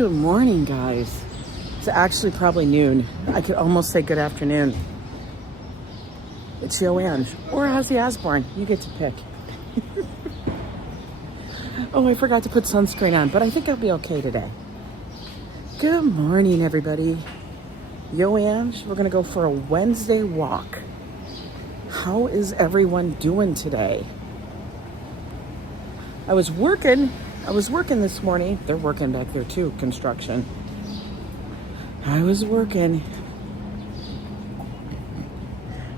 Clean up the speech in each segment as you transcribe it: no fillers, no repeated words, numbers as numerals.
Good morning, guys. It's actually probably noon. I could almost say good afternoon. It's Joanne or Ozzy Osbourne. You get to pick. Oh, I forgot to put sunscreen on, but I think I'll be okay today. Good morning, everybody. Joanne, we're going to go for a Wednesday walk. How is everyone doing today? I was working this morning. They're working back there too, construction. I was working.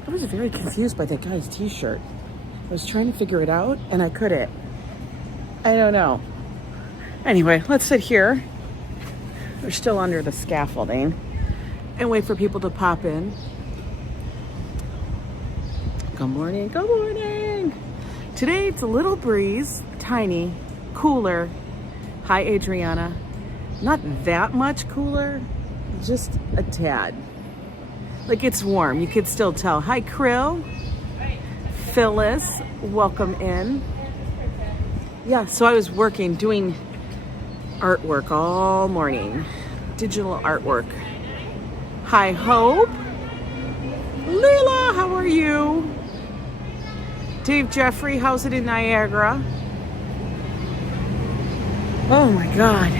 I was very confused by that guy's t-shirt. I was trying to figure it out and I couldn't. I don't know. Anyway, let's sit here. We're still under the scaffolding and wait for people to pop in. Good morning, good morning. Today it's a little breeze, tiny, cooler. Hi, Adriana. Not that much cooler, just a tad. Like it's warm, you could still tell. Hi, Krill. Phyllis, welcome in. Yeah, so I was working, doing artwork all morning. Digital artwork. Hi, Hope. Lila, how are you? Dave Jeffrey, how's it in Niagara? Oh my God.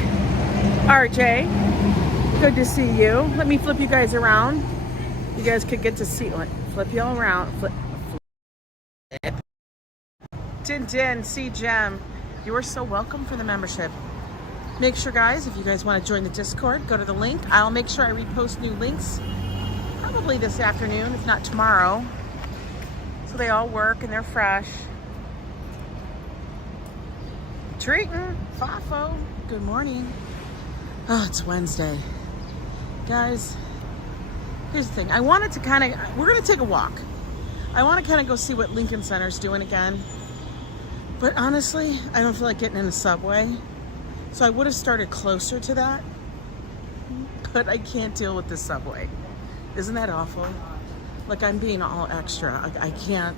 RJ, good to see you. Let me flip you guys around. You guys could get to see, flip you all around. Flip. Din, see Gem. You are so welcome for the membership. Make sure, guys, if you guys want to join the Discord, go to the link. I'll make sure I repost new links probably this afternoon, if not tomorrow. So they all work and they're fresh. Treating, FAFO, good morning. Oh, it's Wednesday. Guys, here's the thing. I wanted to we're going to take a walk. I want to kind of go see what Lincoln Center's doing again. But honestly, I don't feel like getting in the subway. So I would have started closer to that. But I can't deal with the subway. Isn't that awful? Like I'm being all extra. I can't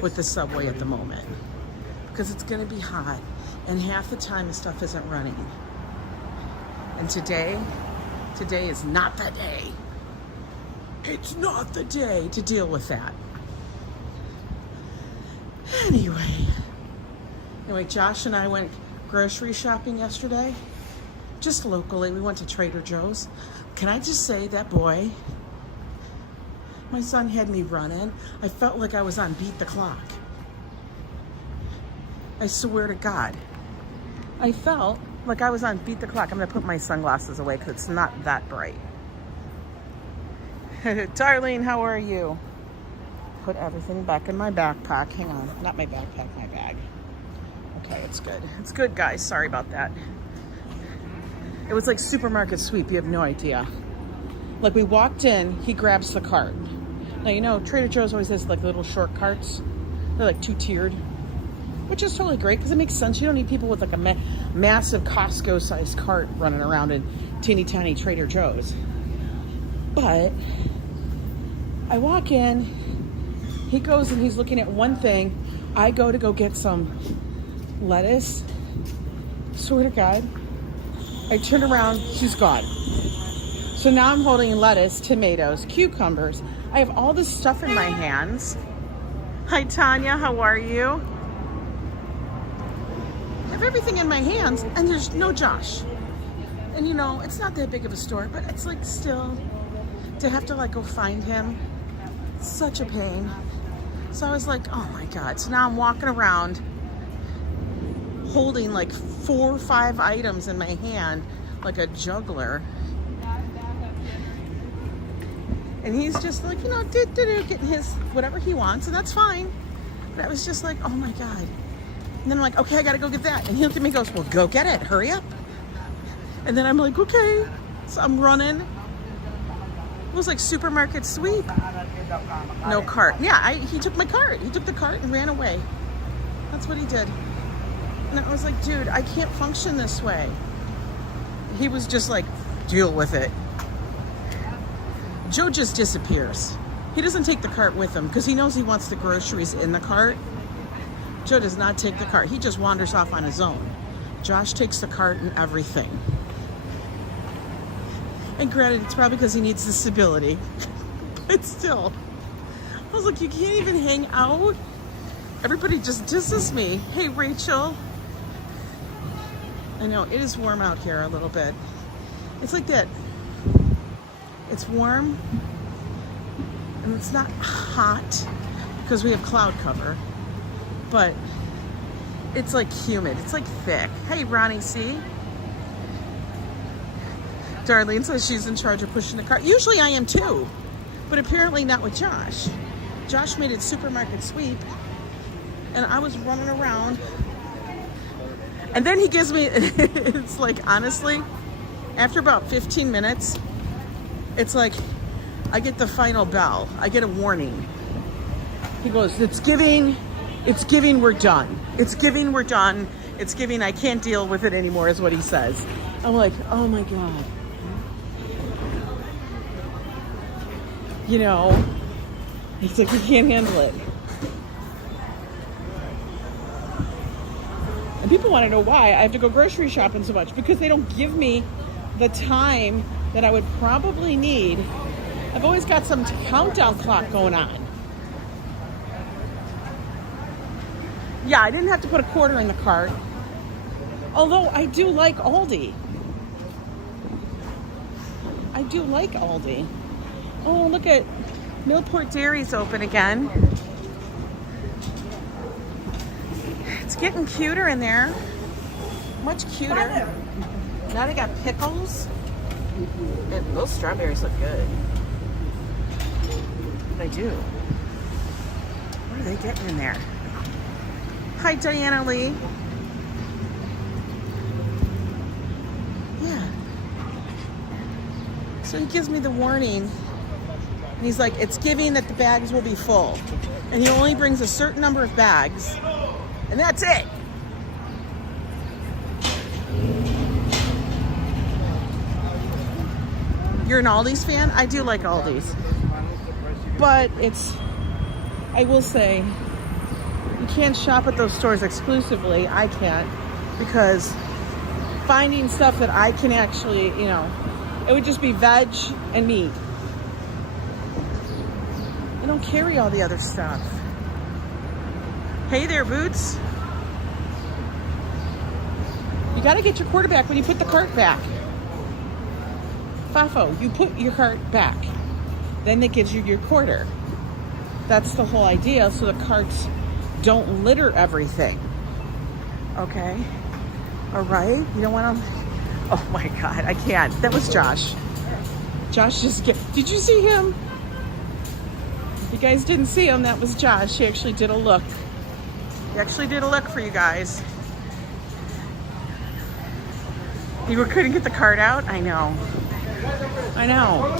with the subway at the moment. Because it's going to be hot. And half the time the stuff isn't running. And today is not the day. It's not the day to deal with that. Anyway, Josh and I went grocery shopping yesterday. Just locally, we went to Trader Joe's. Can I just say that boy, my son had me running. I felt like I was on Beat the Clock. I swear to God. I felt like I was on Beat the Clock. I'm gonna put my sunglasses away because it's not that bright. Darlene, how are you? Put everything back in my backpack. Hang on, not my backpack, my bag. Okay, it's good. It's good, guys. Sorry about that. It was like supermarket sweep. You have no idea. Like we walked in, he grabs the cart. Now, you know, Trader Joe's always has like little short carts. They're like two-tiered. Which is totally great because it makes sense. You don't need people with like a massive Costco-sized cart running around in teeny tiny Trader Joe's. But I walk in, he goes and he's looking at one thing. I go to go get some lettuce. Swear to God. I turn around, she's gone. So now I'm holding lettuce, tomatoes, cucumbers. I have all this stuff in my hands. Hi, Tanya, how are you? I have everything in my hands and there's no Josh. And you know, it's not that big of a store, but it's like still to have to like go find him. It's such a pain. So I was like, oh my God. So now I'm walking around holding like 4 or 5 items in my hand like a juggler. And he's just like, you know, getting his whatever he wants, and that's fine. But I was just like, oh my God. And then I'm like, okay, I gotta go get that. And he looked at me and goes, well, go get it, hurry up. And then I'm like, okay. So I'm running. It was like supermarket sweep. No cart. Yeah, he took my cart. He took the cart and ran away. That's what he did. And I was like, dude, I can't function this way. He was just like, deal with it. Joe just disappears. He doesn't take the cart with him because he knows he wants the groceries in the cart. Joe does not take the cart. He just wanders off on his own. Josh takes the cart and everything. And granted, it's probably because he needs the stability. But still. I was like, you can't even hang out? Everybody just disses me. Hey, Rachel. I know, it is warm out here a little bit. It's like that. It's warm. And it's not hot because we have cloud cover. But it's like humid. It's like thick. Hey, Ronnie C. Darlene says she's in charge of pushing the cart. Usually I am too. But apparently not with Josh. Josh made it supermarket sweep. And I was running around. And then he gives me, it's like, honestly, after about 15 minutes, it's like, I get the final bell. I get a warning. He goes, it's giving, we're done. It's giving, we're done. It's giving, I can't deal with it anymore, is what he says. I'm like, oh my God. You know, he's like, we can't handle it. And people want to know why I have to go grocery shopping so much, because they don't give me the time that I would probably need. I've always got some countdown clock going on. Yeah, I didn't have to put a quarter in the cart. Although I do like Aldi. I do like Aldi. Oh, look at Millport Dairy's open again. It's getting cuter in there. Much cuter. Now they got pickles. And those strawberries look good. They do. What are they getting in there? Hi, Diana Lee. Yeah. So he gives me the warning. And he's like, it's giving that the bags will be full. And he only brings a certain number of bags. And that's it. You're an Aldi's fan? I do like Aldi's. But it's, I will say, you can't shop at those stores exclusively. I can't. Because finding stuff that I can actually, you know, it would just be veg and meat. They don't carry all the other stuff. Hey there, Boots. You gotta get your quarterback when you put the cart back. FAFO, you put your cart back. Then it gives you your quarter. That's the whole idea, so the carts don't litter everything. Okay? All right? You don't want to... Oh my God, I can't. That was Josh. Josh just... Did you see him? If you guys didn't see him, that was Josh. He actually did a look. He actually did a look for you guys. You couldn't get the cart out? I know. I know.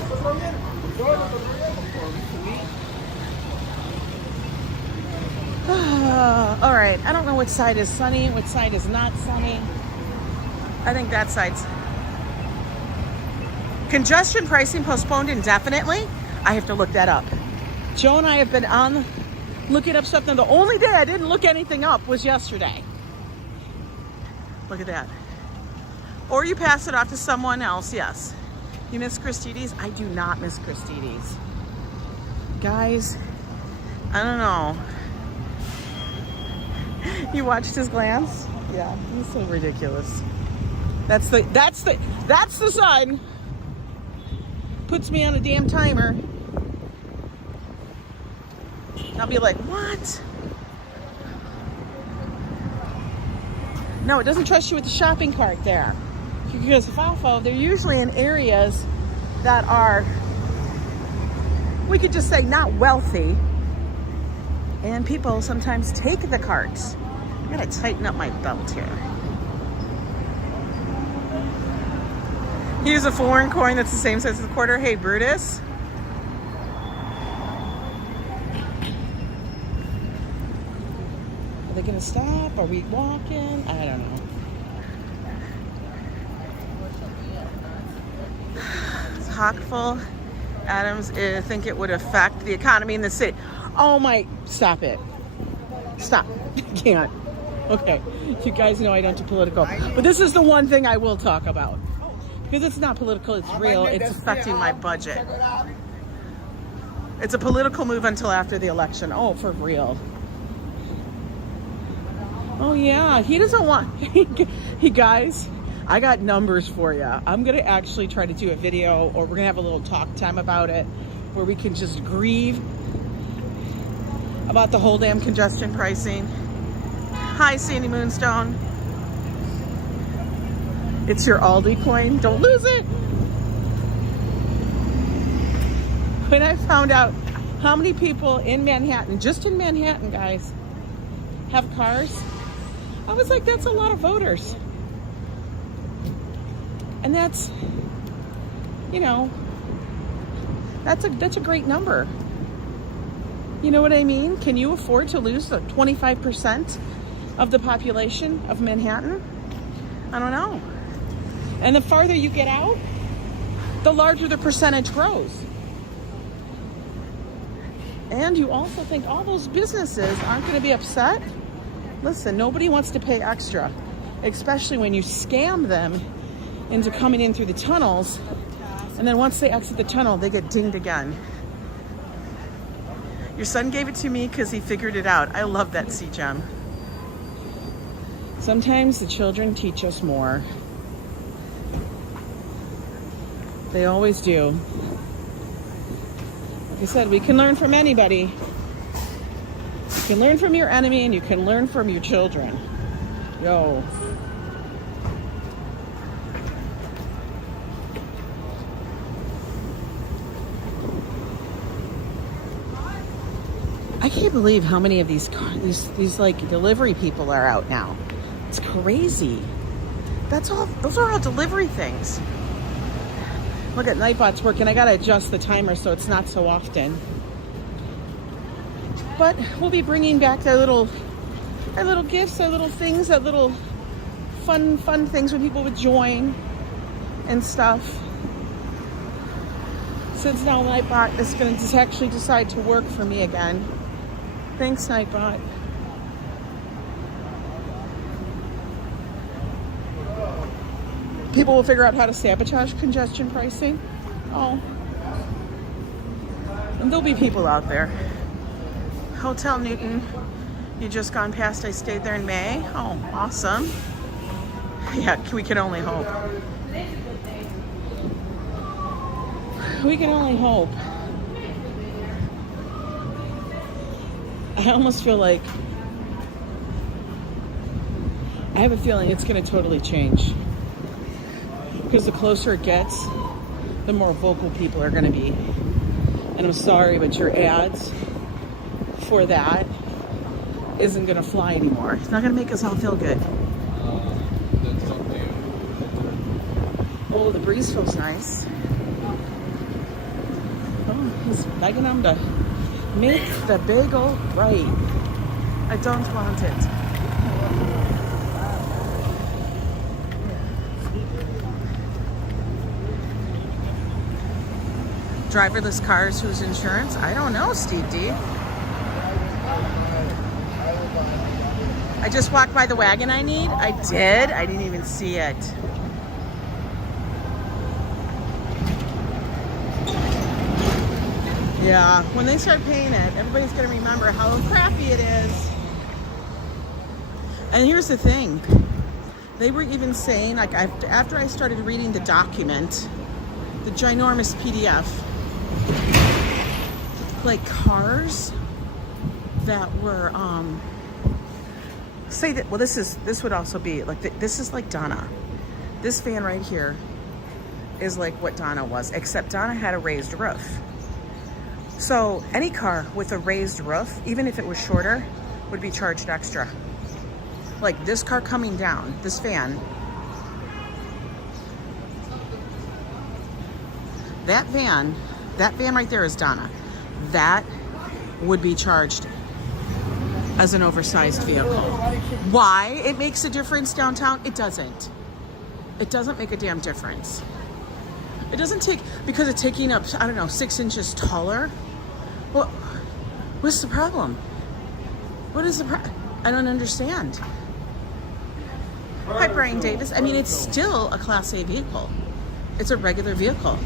All right. I don't know which side is sunny, which side is not sunny. I think that side's... Congestion pricing postponed indefinitely? I have to look that up. Joe and I have been on looking up something. The only day I didn't look anything up was yesterday. Look at that. Or you pass it off to someone else, yes. You miss Christides? I do not miss Christides. Guys, I don't know. You watched his glance? Yeah, he's so ridiculous. That's the sun. Puts me on a damn timer. I'll be like, what? No, it doesn't trust you with the shopping cart there. Because FAFO, they're usually in areas that are, we could just say, not wealthy. And people sometimes take the carts. I gotta tighten up my belt here. Here's a foreign coin that's the same size as a quarter. Hey, Brutus. Are they gonna stop? Are we walking? I don't know. Hockful Adams, I think it would affect the economy in the city. Oh my, stop it. Stop. You can't. Okay. You guys know I don't do political. But this is the one thing I will talk about. Because it's not political, it's real. It's affecting my budget. It's a political move until after the election. Oh, for real. Oh yeah, he doesn't want, he guys, I got numbers for you. I'm gonna actually try to do a video, or we're gonna have a little talk time about it, where we can just grieve about the whole damn congestion pricing. Hi, Sandy Moonstone. It's your Aldi coin, don't lose it. When I found out how many people in Manhattan, just in Manhattan, guys, have cars, I was like, that's a lot of voters. And that's, you know, that's a great number. You know what I mean? Can you afford to lose the 25% of the population of Manhattan? I don't know. And the farther you get out, the larger the percentage grows. And you also think all those businesses aren't going to be upset? Listen, nobody wants to pay extra, especially when you scam them into coming in through the tunnels, and then once they exit the tunnel, they get dinged again. Your son gave it to me because he figured it out. I love that sea gem. Sometimes the children teach us more. They always do. Like I said, we can learn from anybody. You can learn from your enemy, and you can learn from your children. Yo. I can't believe how many of these like delivery people are out now. It's crazy. Those are all delivery things. Look at Nightbot's working. I gotta adjust the timer so it's not so often. But we'll be bringing back our little gifts, our little things, our little fun things when people would join and stuff. Since now Nightbot is going to actually decide to work for me again. Thanks, Nightbot. People will figure out how to sabotage congestion pricing. Oh. And there'll be people out there. Hotel Newton, you just gone past. I stayed there in May. Oh, awesome. Yeah, we can only hope. We can only hope. I almost feel like, I have a feeling it's going to totally change. Because the closer it gets, the more vocal people are going to be. And I'm sorry, but your ads for that isn't going to fly anymore. It's not going to make us all feel good. Oh, the breeze feels nice. Oh, he's begging them to make the bagel right. I don't want it. Driverless cars, whose insurance? I don't know, Steve D. I just walked by the wagon I need. I did? I didn't even see it. Yeah, when they start paying it, everybody's gonna remember how crappy it is. And here's the thing. They were even saying, like, after I started reading the document, the ginormous PDF, like cars that were, say that, well, this would also be, like, this is like Donna. This van right here is like what Donna was, except Donna had a raised roof. So any car with a raised roof, even if it was shorter, would be charged extra. Like this car coming down, this van, that van right there is Donna. That would be charged as an oversized vehicle. Why it makes a difference downtown? It doesn't. It doesn't make a damn difference. It doesn't take, because it's taking up, I don't know, 6 inches taller. Well, what's the problem? What is the problem? I don't understand. Hi, Brian Davis. I mean, it's still a Class A vehicle. It's a regular vehicle.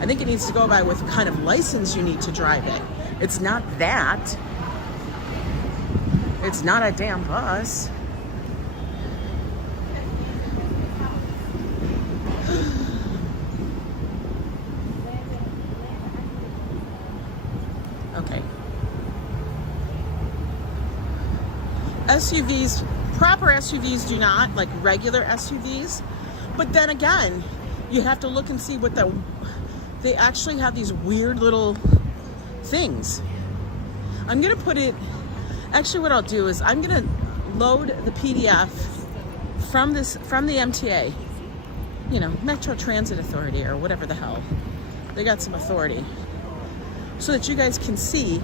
I think it needs to go by what kind of license you need to drive it. It's not that. It's not a damn bus. Okay. SUVs, proper SUVs do not, like regular SUVs. But then again, you have to look and see what they actually have these weird little things. I'm gonna put it, actually what I'll do is I'm gonna load the PDF from the MTA, you know, Metro Transit Authority or whatever the hell. They got some authority. So that you guys can see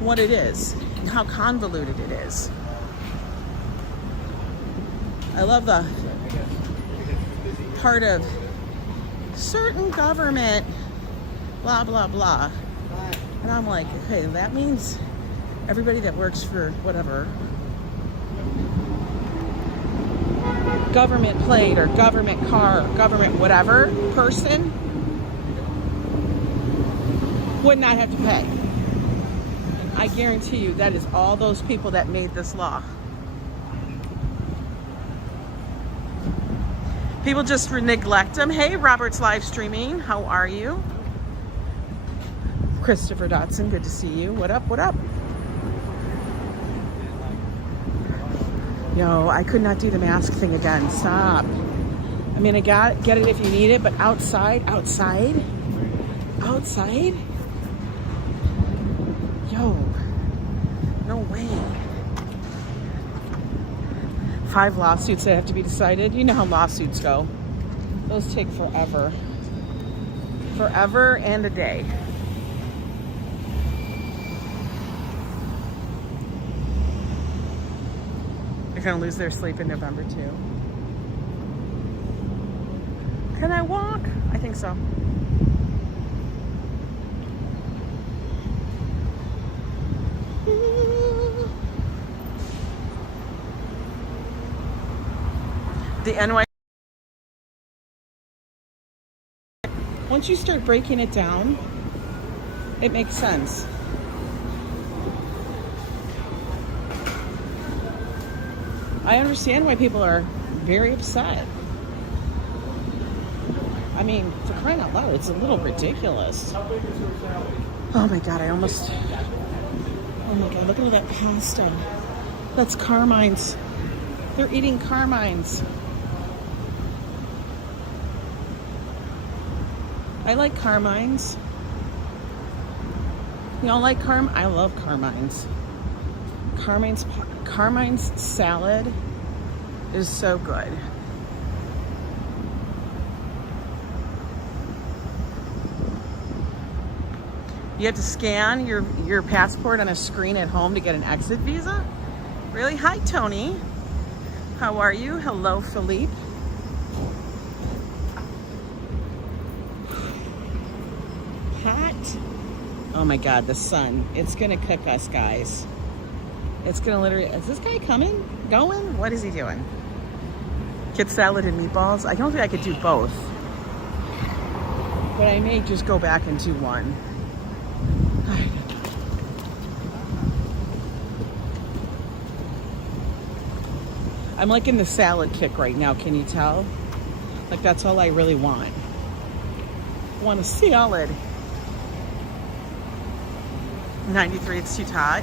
what it is and how convoluted it is. I love the part of certain government, blah, blah, blah. And I'm like, okay, that means everybody that works for whatever government plate or government car or government whatever person would not have to pay. I guarantee you that is all those people that made this law. People just neglect them. Hey, Robert's live streaming. How are you? Christopher Dotson, good to see you. What up, what up? Yo, I could not do the mask thing again. Stop. I mean, I get it if you need it, but outside? Yo, no way. 5 lawsuits that have to be decided. You know how lawsuits go. Those take forever. Forever and a day. They're gonna lose their sleep in November too. Can I walk? I think so. The NYC. Once you start breaking it down, it makes sense. I understand why people are very upset. I mean, for crying out loud, it's a little ridiculous. Oh my God, oh my God, look at all that pasta. That's Carmine's. They're eating Carmine's. I like Carmine's. You don't like Carmine? I love Carmine's. Carmine's salad is so good. You have to scan your passport on a screen at home to get an exit visa? Really? Hi, Tony. How are you? Hello, Philippe. Hot. Oh my God, the sun. It's gonna cook us, guys. It's gonna literally, is this guy coming? Going? What is he doing? Kid salad and meatballs? I don't think I could do both. But I may just go back and do one. I'm like in the salad kick right now, can you tell? Like that's all I really want. I want a salad. 93, it's too hot.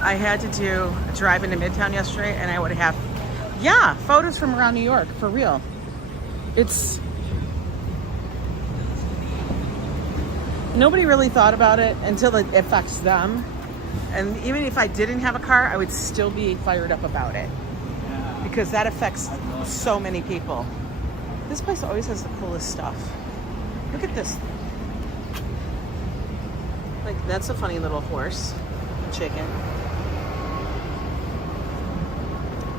I had to do a drive into Midtown yesterday and I would have, yeah, photos from around New York, for real. It's, nobody really thought about it until it affects them. And even if I didn't have a car, I would still be fired up about it. Because that affects so many people. This place always has the coolest stuff. Look at this. Like, that's a funny little horse. Chicken.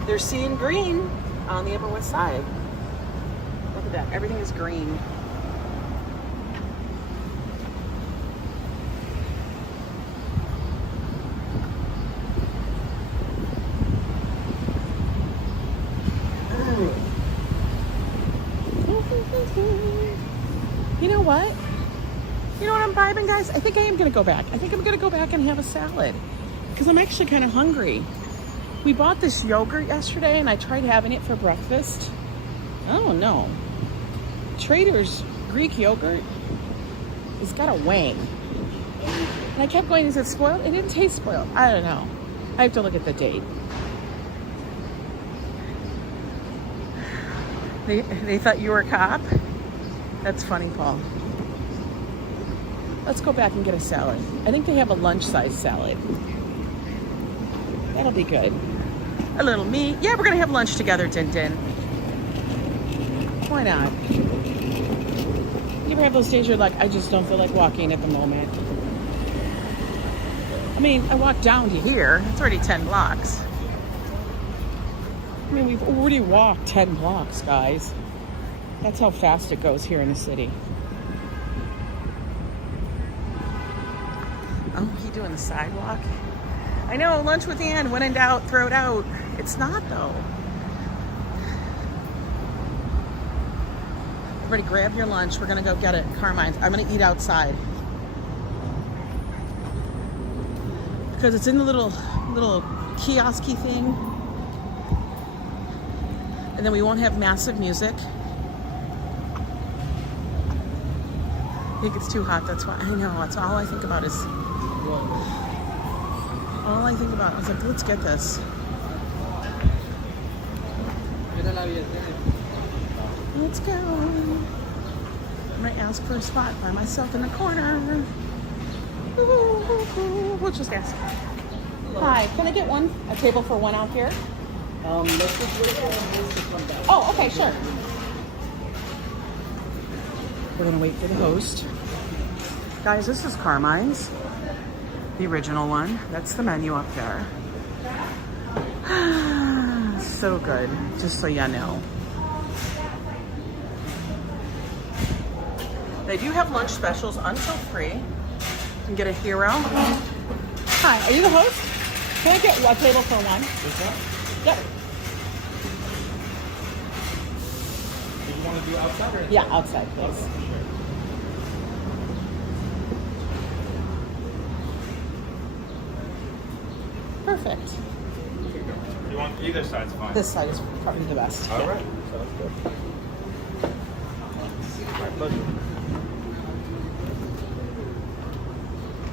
They're seeing green on the Upper West Side. Look at that. Everything is green. vibing, guys? I think I am gonna go back. I think I'm gonna go back and have a salad because I'm actually kind of hungry. We bought this yogurt yesterday and I tried having it for breakfast. Oh no. Trader's Greek yogurt has got a wang. And I kept going, is it spoiled? It didn't taste spoiled. I don't know. I have to look at the date. They thought you were a cop? That's funny, Paul. Let's go back and get a salad. I think they have a lunch-size salad. That'll be good. A little meat. Yeah, we're gonna have lunch together, Din Din. Why not? You ever have those days you're like, I just don't feel like walking at the moment? I mean, I walked down to here. It's already 10 blocks. I mean, we've already walked 10 blocks, guys. That's how fast it goes here in the city. Oh, he doing the sidewalk? I know, lunch with Ann. When in doubt, throw it out. It's not, though. Everybody grab your lunch. We're gonna go get it at Carmine's. I'm gonna eat outside. Because it's in the little kiosky thing. And then we won't have massive music. I think it's too hot, that's why. I know, that's all I think about is... All I think about, I was like, let's get this. Let's go. I'm gonna ask for a spot by myself in the corner. We'll just ask. Hi, can I get a table for one out here? Let's just wait for the to come back. Oh, okay, sure. We're gonna wait for the host. Guys, this is Carmine's. The original one. That's the menu up there. So good, just so you know. They do have lunch specials until 3. You can get a hero. Hi, are you the host? Can I get a table for one? This one? Yep. Do you want to do outside or inside? Yeah, outside, please. Perfect. You want either side's fine. This side is probably the best. All right. Sounds good. My pleasure.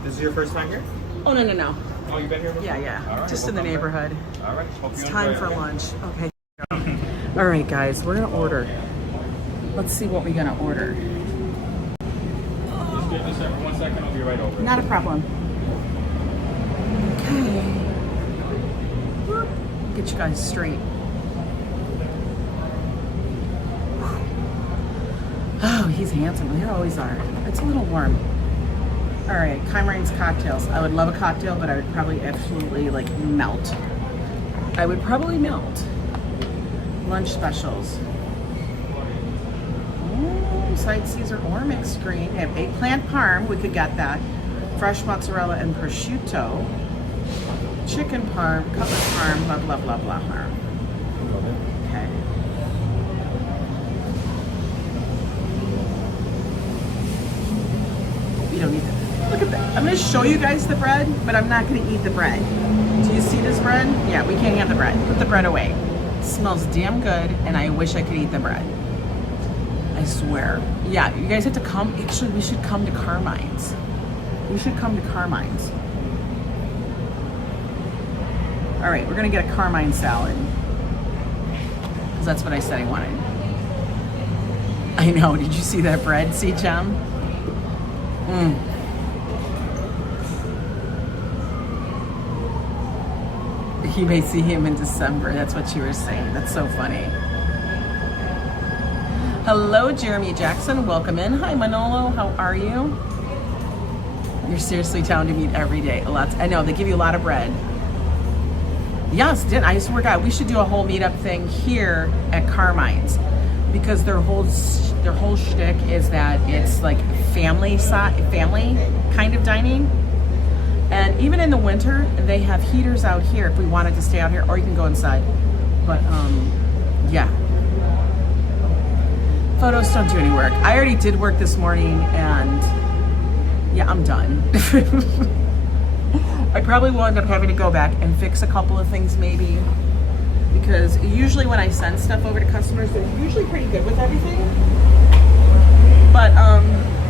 This is your first time here? Oh, no. Oh, you've been here before? Yeah. All right, Just in the neighborhood. Back. All right. Hope It's you time enjoy for it. lunch. Okay. All right, guys, we're gonna order. Let's see what we're gonna order. Just give this for 1 second. I'll be right over. Not a problem. Okay. Get you guys straight. Oh, he's handsome. They always are. It's a little warm. All right, Carmine's cocktails. I would love a cocktail, but I would probably absolutely like melt. I would probably melt. Lunch specials. Ooh, side Caesar or mixed green. They have eggplant parm. We could get that. Fresh mozzarella and prosciutto. Chicken parm, cutlet parm, blah, blah, blah, blah parm. Okay. You don't need that. Look at that. I'm going to show you guys the bread, but I'm not going to eat the bread. Do you see this bread? Yeah, we can't have the bread. Put the bread away. It smells damn good, and I wish I could eat the bread. I swear. Yeah, you guys have to come. Actually, we should come to Carmine's. We should come to Carmine's. All right, we're going to get a Carmine salad. Because that's what I said I wanted. I know. Did you see that bread? See, Jem? You may see him in December. That's what you were saying. That's so funny. Hello, Jeremy Jackson. Welcome in. Hi, Manolo. How are you? You're seriously down to meet every day. I know, they give you a lot of bread. Yes, I swear to God, we should do a whole meetup thing here at Carmine's because their whole shtick is that it's like family kind of dining. And even in the winter, they have heaters out here if we wanted to stay out here, or you can go inside. But yeah. Photos don't do any work. I already did work this morning, and Yeah, I'm done. I probably will end up having to go back and fix a couple of things maybe, because usually when I send stuff over to customers, they're usually pretty good with everything. But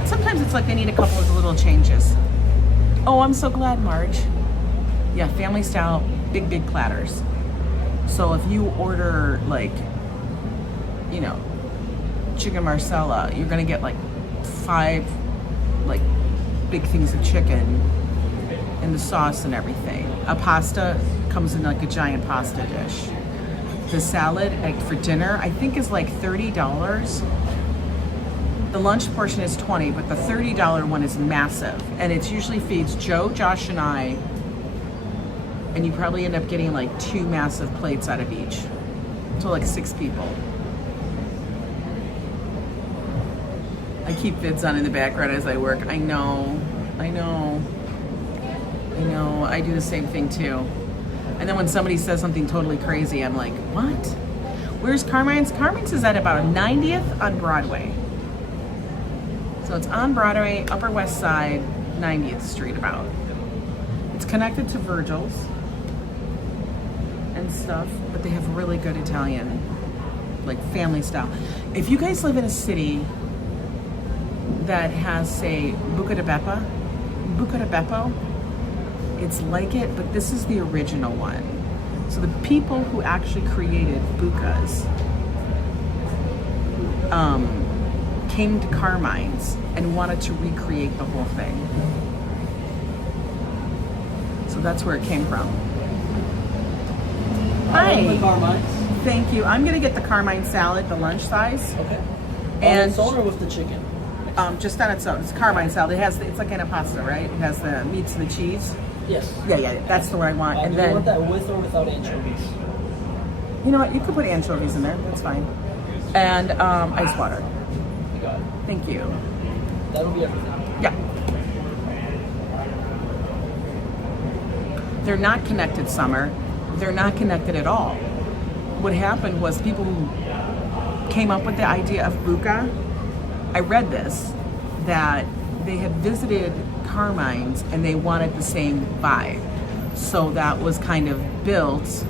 sometimes it's like they need a couple of little changes. Oh, I'm so glad, Marge. Yeah, family style, big platters. So if you order like, you know, chicken marsala, you're gonna get like 5 like big things of chicken and the sauce and everything. A pasta comes in like a giant pasta dish. The salad like for dinner, I think is like $30. The lunch portion is $20, but the $30 one is massive. And it usually feeds Joe, Josh, and I. And you probably end up getting like 2 massive plates out of each. So like 6 people. I keep vids on in the background as I work. I know. I do the same thing too. And then when somebody says something totally crazy, I'm like, what? Where's Carmine's? Carmine's is at about 90th on Broadway. So it's on Broadway, Upper West Side, 90th Street about. It's connected to Virgil's and stuff, but they have really good Italian, like family style. If you guys live in a city that has, say, Bocca di Beppo, it's like it, but this is the original one. So the people who actually created Bucca's came to Carmine's and wanted to recreate the whole thing. So that's where it came from. Hi. Carmine's. Thank you. I'm gonna get the Carmine salad, the lunch size. Okay. And on its own or with the chicken? Just on its own. It's Carmine salad. It's like in a pasta, right? It has the meats and the cheese. Yes. Yeah. That's the one I want. And do then you want that with or without anchovies? you know what? You could put anchovies in there. That's fine. And ice water. You got it. Thank you. That'll be everything. Yeah. They're not connected, Summer. They're not connected at all. What happened was people who came up with the idea of Bocca, I read this, that they had visited Carmine's and they wanted the same vibe. So that was kind of built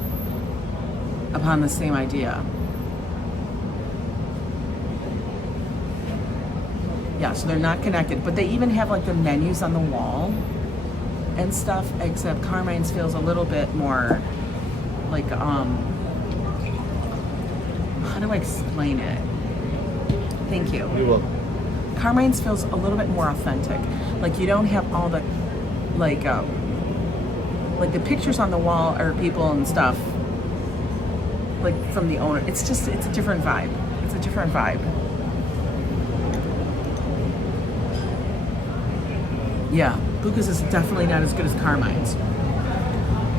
upon the same idea. Yeah, so they're not connected, but they even have like the menus on the wall and stuff, except Carmine's feels a little bit more like, how do I explain it? Thank you. You're welcome. Carmine's feels a little bit more authentic. Like you don't have all the, like the pictures on the wall are people and stuff, like from the owner. It's just, it's a different vibe. It's a different vibe. Yeah, Bocca's is definitely not as good as Carmine's.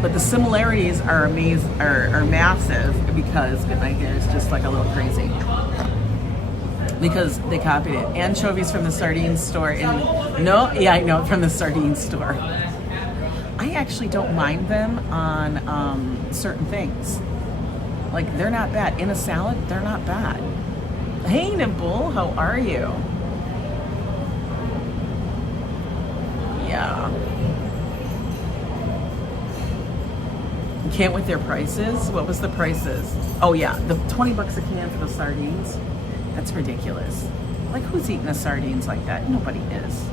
But the similarities are are massive because my hair is just like a little crazy. Because they copied it. Anchovies from the sardine store I know, from the sardine store. I actually don't mind them on certain things. Like they're not bad. In a salad, they're not bad. Hey Nibble, how are you? Yeah. You can't with their prices? What was the prices? Oh yeah, the 20 bucks a can for the sardines. That's ridiculous. Like who's eating the sardines like that? Nobody is.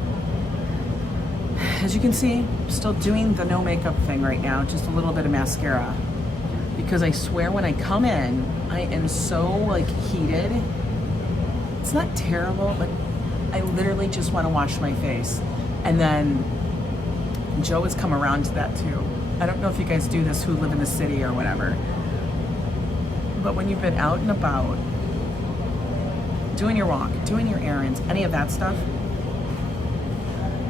As you can see, I'm still doing the no makeup thing right now, just a little bit of mascara. Because I swear when I come in, I am so like heated. It's not terrible, but I literally just want to wash my face. And then Joe has come around to that too. I don't know if you guys do this who live in the city or whatever. But when you've been out and about, doing your walk, doing your errands, any of that stuff,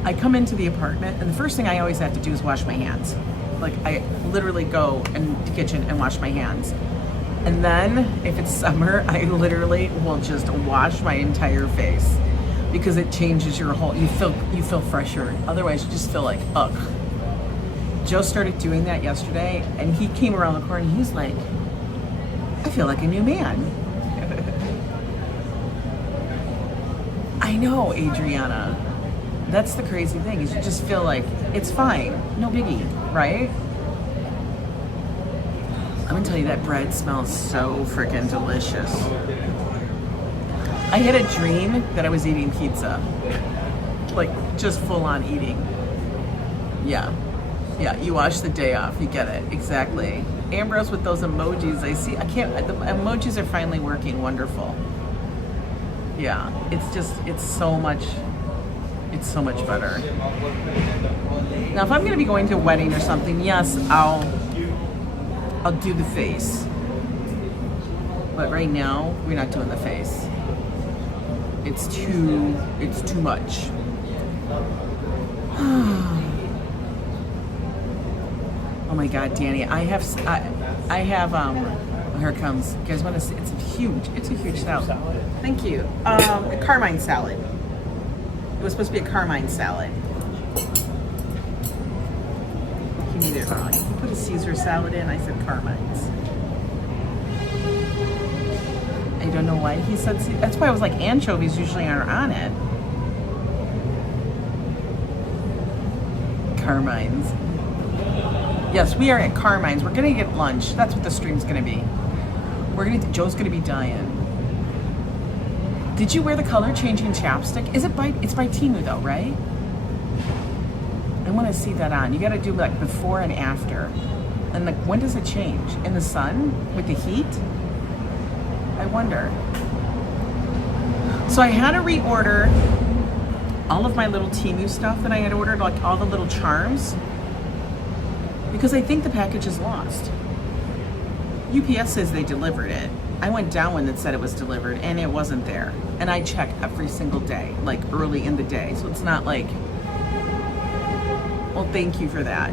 I come into the apartment and the first thing I always have to do is wash my hands. Like I literally go in the kitchen and wash my hands. And then if it's summer, I literally will just wash my entire face because it changes your whole, you feel fresher. Otherwise you just feel like, ugh. Joe started doing that yesterday and he came around the corner and he's like, I feel like a new man. I know, Adriana. That's the crazy thing, is you just feel like it's fine, no biggie, right? I'm gonna tell you, that bread smells so freaking delicious. I had a dream that I was eating pizza. Like, just full on eating. Yeah. Yeah, you wash the day off, you get it, exactly. Ambrose with those emojis, I see, the emojis are finally working wonderful. Yeah, it's so much better. Now, if I'm gonna be going to a wedding or something, yes, I'll do the face. But right now, we're not doing the face. It's too much. Oh my God, Danny, I have, here it comes. You guys want to see? It's a huge salad. Thank you. A Carmine salad. It was supposed to be a Carmine salad. He made it wrong. He put a Caesar salad in, I said Carmine's. I don't know why he said, that's why I was like, anchovies usually aren't on it. Carmine's. Yes, we are at Carmine's. We're gonna get lunch. That's what the stream's gonna be. Joe's gonna be dying. Did you wear the color changing chapstick? It's by Temu though, right? I wanna see that on. You gotta do like before and after. And like, when does it change? In the sun? With the heat? I wonder. So I had to reorder all of my little Temu stuff that I had ordered, like all the little charms, because I think the package is lost. UPS says they delivered it. I went down one that said it was delivered and it wasn't there. And I check every single day, like early in the day. So it's not like, well, thank you for that.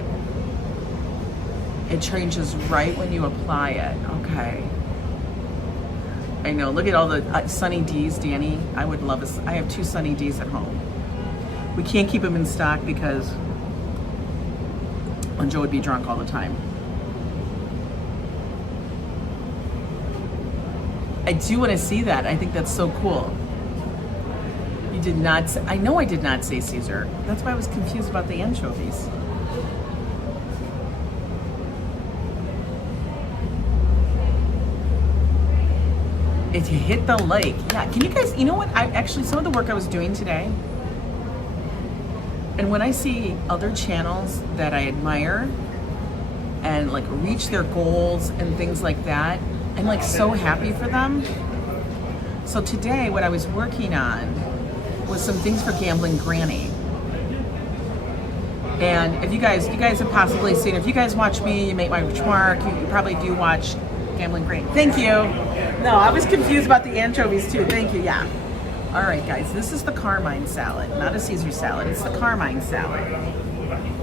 It changes right when you apply it. Okay. I know, look at all the Sunny D's, Danny. I would love I have 2 Sunny D's at home. We can't keep them in stock because Joe would be drunk all the time. I do want to see that. I think that's so cool. You did not say, I know I did not say Caesar. That's why I was confused about the anchovies. It hit the lake. Yeah, can you guys, you know what? Some of the work I was doing today, and when I see other channels that I admire and like reach their goals and things like that, I'm like so happy for them. So today what I was working on was some things for Gambling Granny. And if you guys have possibly seen, if you guys watch me, you make my mark, you probably do watch Gambling Granny. Thank you. No, I was confused about the anchovies too. Thank you, yeah. All right, guys, this is the Carmine salad, not a Caesar salad. It's the Carmine salad.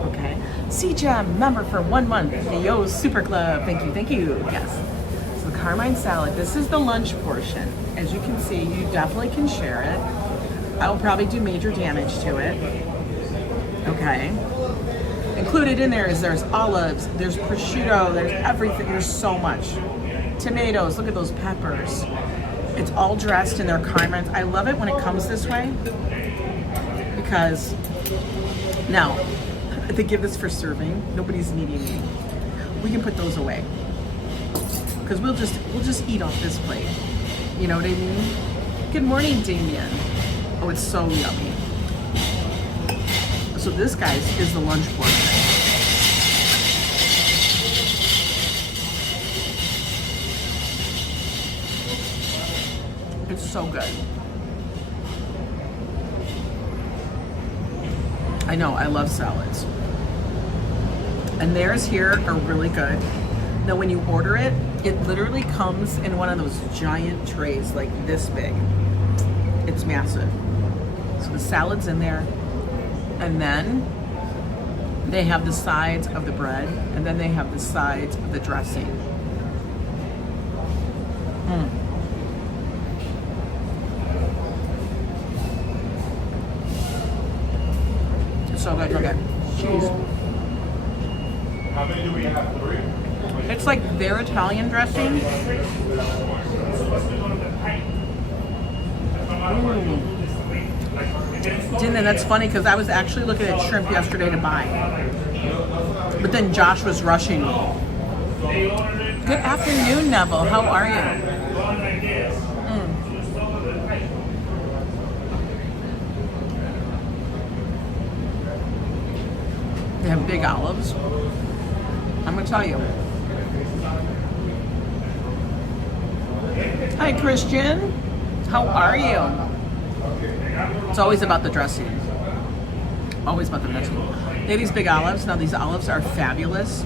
Okay. CJAM member for 1 month. The Yo Super Club. Thank you. Yes. So the Carmine salad. This is the lunch portion. As you can see, you definitely can share it. I will probably do major damage to it. Okay. Included in there is there's olives, there's prosciutto, there's everything. There's so much. Tomatoes. Look at those peppers. It's all dressed in their Carmines. I love it when it comes this way because now they give this for serving. Nobody's needing me. We can put those away because we'll just eat off this plate. You know what I mean? Good morning, Damien. Oh, it's so yummy. So this, guys, is the lunch portion. It's so good. I know, I love salads. And theirs here are really good. Now when you order it, it literally comes in one of those giant trays, like this big. It's massive. So the salad's in there. And then they have the sides of the bread, and then they have the sides of the dressing. It's so good. Look at cheese. How many do we have? 3? It's like their Italian dressing. And that's funny because I was actually looking at shrimp yesterday to buy. But then Josh was rushing me. Good afternoon, Neville. How are you? They have big olives. I'm going to tell you. Hi, Christian. How are you? It's always about the dressing. Always about the dressing. They have these big olives. Now, these olives are fabulous.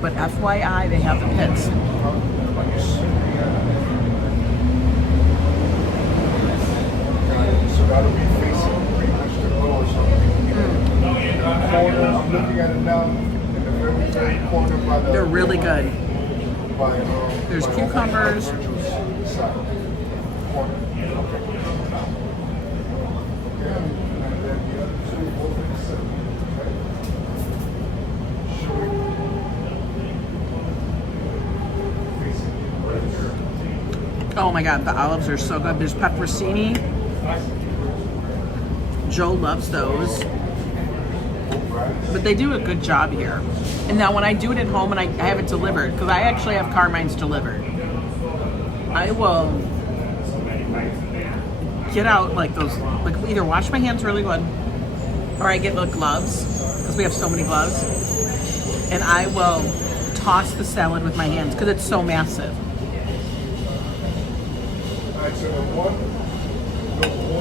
But FYI, they have the pits. So that'll be facing pretty much the door. So corner, I'm looking at it now in the very corner by the. They're really good. By, There's by cucumbers. Corner. Okay. And then the other two over the center. Oh my God, the olives are so good. There's pepperoncini. Joe loves those. But they do a good job here. And now when I do it at home and I have it delivered, because I actually have Carmine's delivered, I will get out like those, like either wash my hands really good, or I get the gloves, because we have so many gloves, and I will toss the salad with my hands, because it's so massive.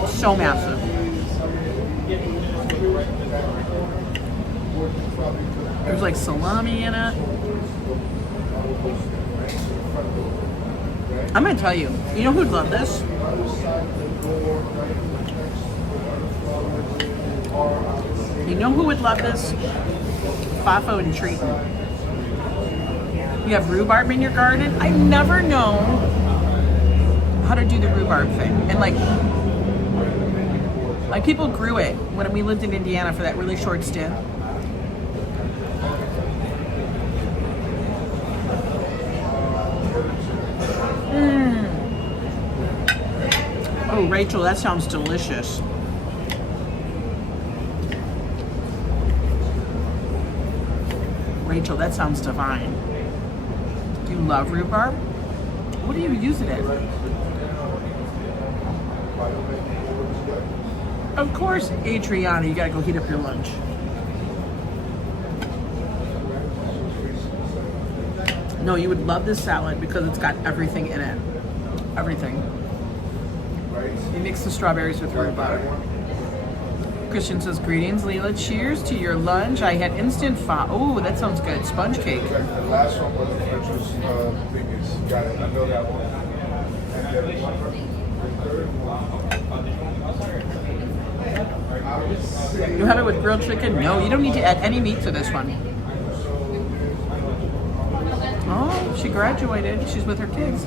So massive. There's like salami in it. I'm gonna tell you, you know who'd love this? You know who would love this? FAFO and Treaton. You have rhubarb in your garden? I never know how to do the rhubarb thing. And like people grew it when we lived in Indiana for that really short stint. Oh, Rachel, that sounds delicious. Rachel, that sounds divine. You love rhubarb? What do you use it in? Of course, Adriana, you gotta go heat up your lunch. No, you would love this salad because it's got everything in it. Everything. You mix the strawberries with rhubarb. Christian says, greetings, Lila. Cheers to your lunch. I had instant oh, that sounds good. Sponge cake. The last one was the French thing is, got it. I know that one. And then the third one. You have it with grilled chicken? No, you don't need to add any meat to this one. Oh, she graduated. She's with her kids.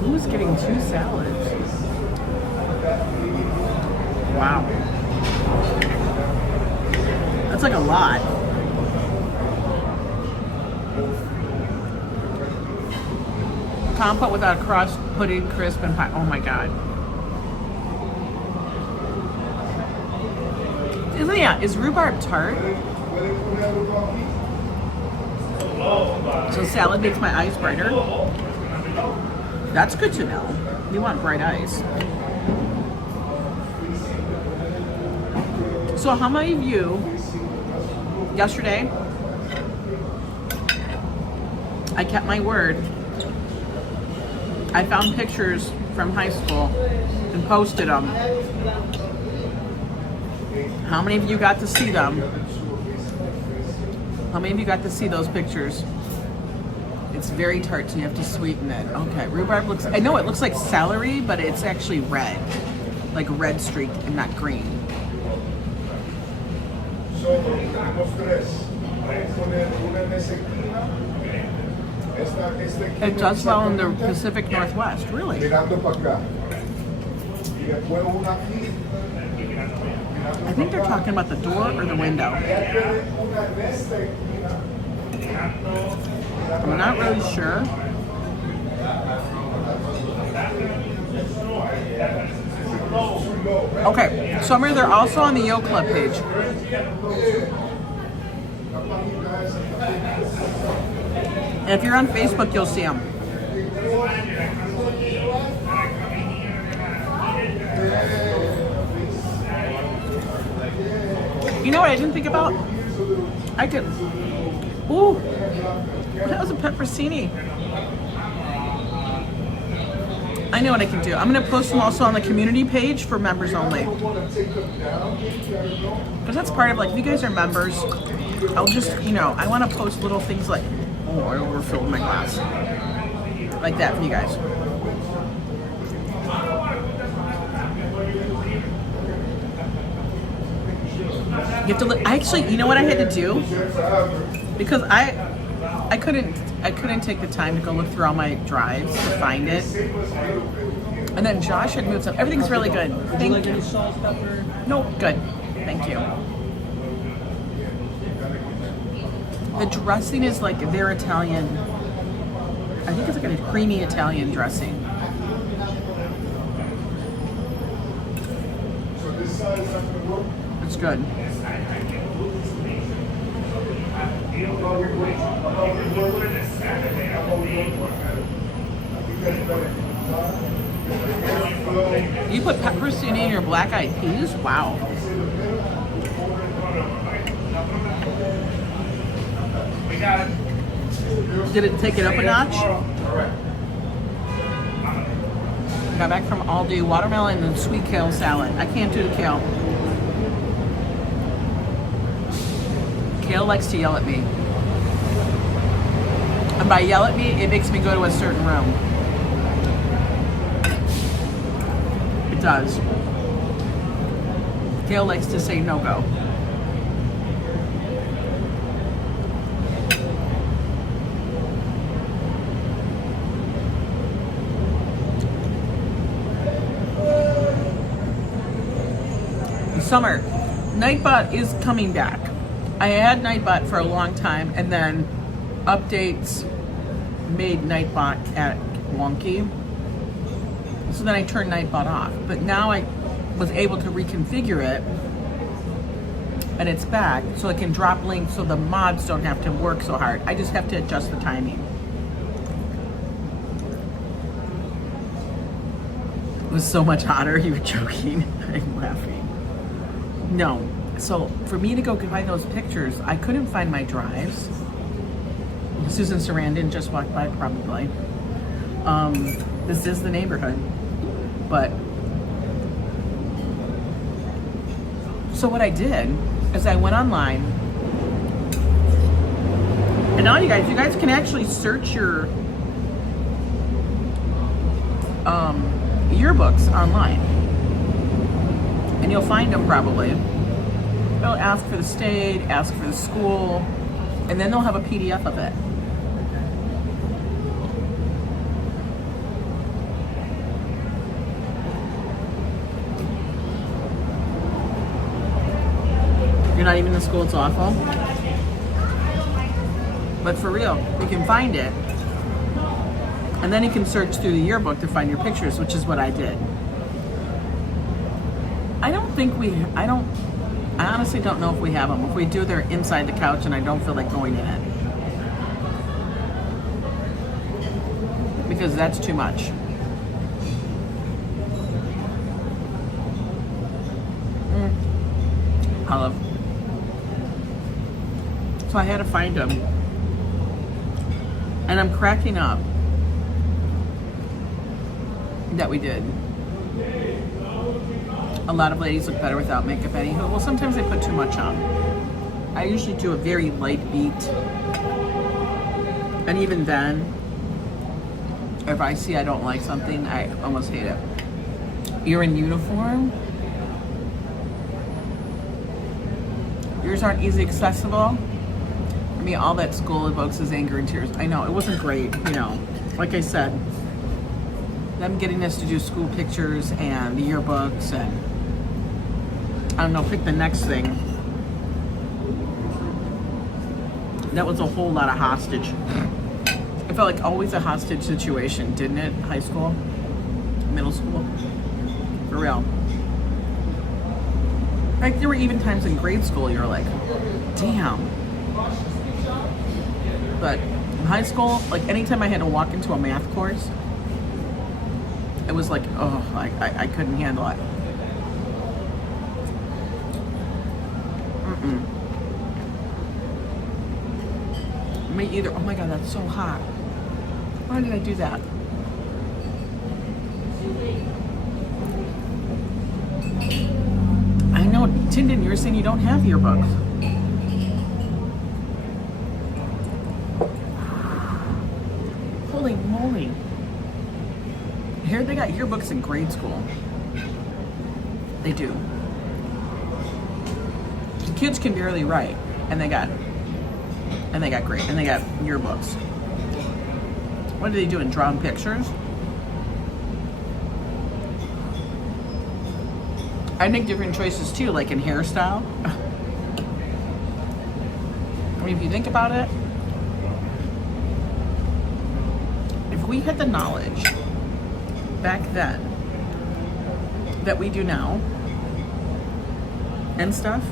Who's getting 2 salads? Wow. That's like a lot. Compote without crust, pudding, crisp, and pie. Oh my God. Yeah, is rhubarb tart? So salad makes my eyes brighter. That's good to know. You want bright eyes. So how many of you, yesterday, I kept my word. I found pictures from high school and posted them. How many of you got to see them? How many of you got to see those pictures? It's very tart, so you have to sweeten it. Okay, rhubarb looks, I know it looks like celery, but it's actually red. Like red streaked and not green. It does well in the Pacific Northwest, really. I think they're talking about the door or the window. I'm not really sure. Okay, somewhere they're also on the Yo Club page. And if you're on Facebook, you'll see them. You know what I didn't think about? I could. Ooh, that was a pepperoncini. I know what I can do. I'm going to post them also on the community page for members only. Because that's part of, like, if you guys are members, I'll just, you know, I want to post little things like, oh, I overfilled my glass. Like that for you guys. You have to actually, you know what I had to do? Because I couldn't take the time to go look through all my drives to find it. And then Josh had moved some. Everything's really good. Would you like any sauce, pepper? No, good. Thank you. The dressing is like their Italian. I think it's like a creamy Italian dressing. It's good. You put pepperoncini in your black-eyed peas? Wow. Did it take it up a notch? Got back from Aldi, watermelon and sweet kale salad. I can't do the kale. Kale likes to yell at me. And by yell at me, it makes me go to a certain room. It does. Kale likes to say no go. Summer. Nightbot is coming back. I had Nightbot for a long time, and then updates made Nightbot wonky. So then I turned Nightbot off. But now I was able to reconfigure it, and it's back, so I can drop links so the mods don't have to work so hard. I just have to adjust the timing. It was so much hotter. You were joking. I'm laughing. No. So for me to go find those pictures, I couldn't find my drives. Susan Sarandon just walked by, probably. This is the neighborhood. But so what I did is I went online, and now you guys can actually search your yearbooks online, and you'll find them probably. They'll ask for the state, ask for the school, and then they'll have a PDF of it. You're not even in school, it's awful. But for real, you can find it. And then you can search through the yearbook to find your pictures, which is what I did. I honestly don't know if we have them. If we do, they're inside the couch and I don't feel like going in it. Because that's too much. Olive. So I had to find them. And I'm cracking up that we did. A lot of ladies look better without makeup anywho. Well, sometimes they put too much on. I usually do a very light beat. And even then, if I see I don't like something, I almost hate it. You're in uniform? Yours aren't easy accessible? I mean, all that school evokes is anger and tears. I know, it wasn't great, you know. Like I said, them getting us to do school pictures and the yearbooks and I don't know, pick the next thing. That was a whole lot of hostage. It felt like always a hostage situation, didn't it? High school? middle school. For real. Like, there were even times in grade school you were like, damn. But in high school, like, anytime I had to walk into a math course, it was like, oh, I couldn't handle it. Me either. Oh my God, that's so hot. Why did I do that? I know, Tinden, you were saying you don't have yearbooks. Holy moly. Here they got yearbooks in grade school. They do. The kids can barely write, and they got yearbooks. What are they doing? Drawing pictures? I make different choices too, like in hairstyle. I mean, if you think about it, if we had the knowledge back then that we do now and stuff,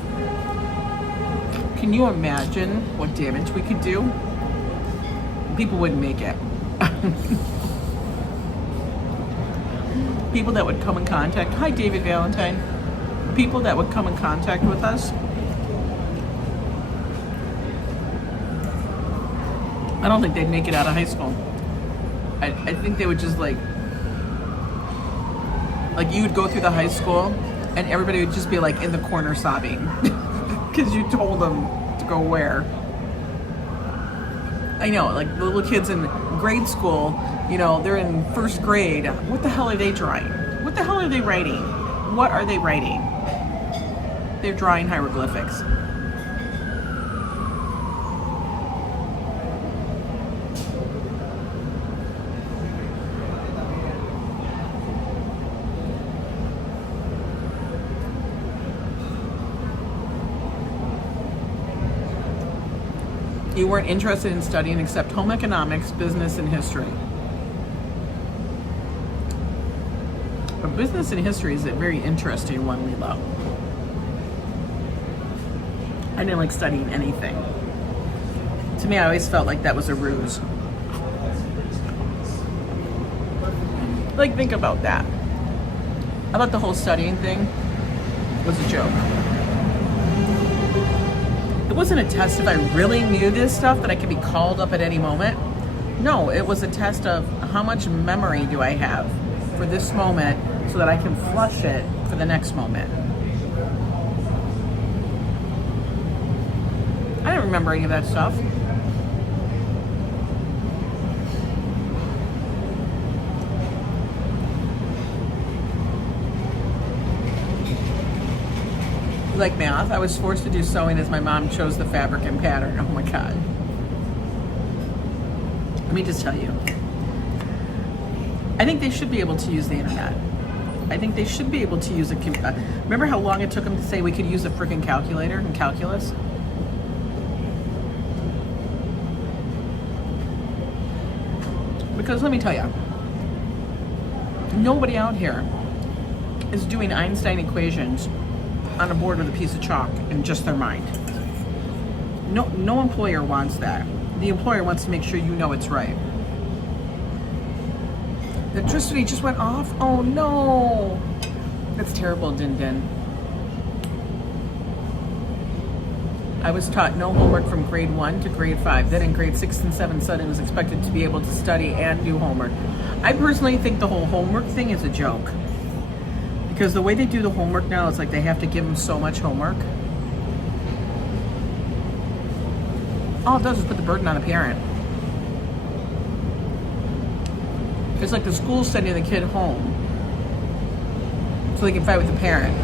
can you imagine what damage we could do? People wouldn't make it. People that would come in contact, hi David Valentine, people that would come in contact with us, I don't think they'd make it out of high school. I think they would just like you would go through the high school and everybody would just be like in the corner sobbing because you told them to go where. I know, like the little kids in grade school, you know, they're in first grade. What the hell are they drawing? What the hell are they writing? What are they writing? They're drawing hieroglyphics. You weren't interested in studying except home economics, business, and history. But business and history is a very interesting one, Lila. I didn't like studying anything. To me, I always felt like that was a ruse. Like, think about that. I thought the whole studying thing was a joke. It wasn't a test if I really knew this stuff that I could be called up at any moment. No, it was a test of how much memory do I have for this moment so that I can flush it for the next moment. I don't remember any of that stuff. Like math, I was forced to do sewing as my mom chose the fabric and pattern. Oh my God. Let me just tell you. I think they should be able to use the internet. I think they should be able to use a computer. Remember how long it took them to say we could use a freaking calculator in calculus? Because let me tell you, nobody out here is doing Einstein equations on a board with a piece of chalk in just their mind. No employer wants that. The employer wants to make sure you know it's right. The electricity just went off. Oh no. That's terrible, Din Din. I was taught no homework from grade 1 to grade 5. Then in grade 6 and 7, suddenly was expected to be able to study and do homework. I personally think the whole homework thing is a joke. Because the way they do the homework now, it's like they have to give them so much homework. All it does is put the burden on the parent. It's like the school's sending the kid home so they can fight with the parent.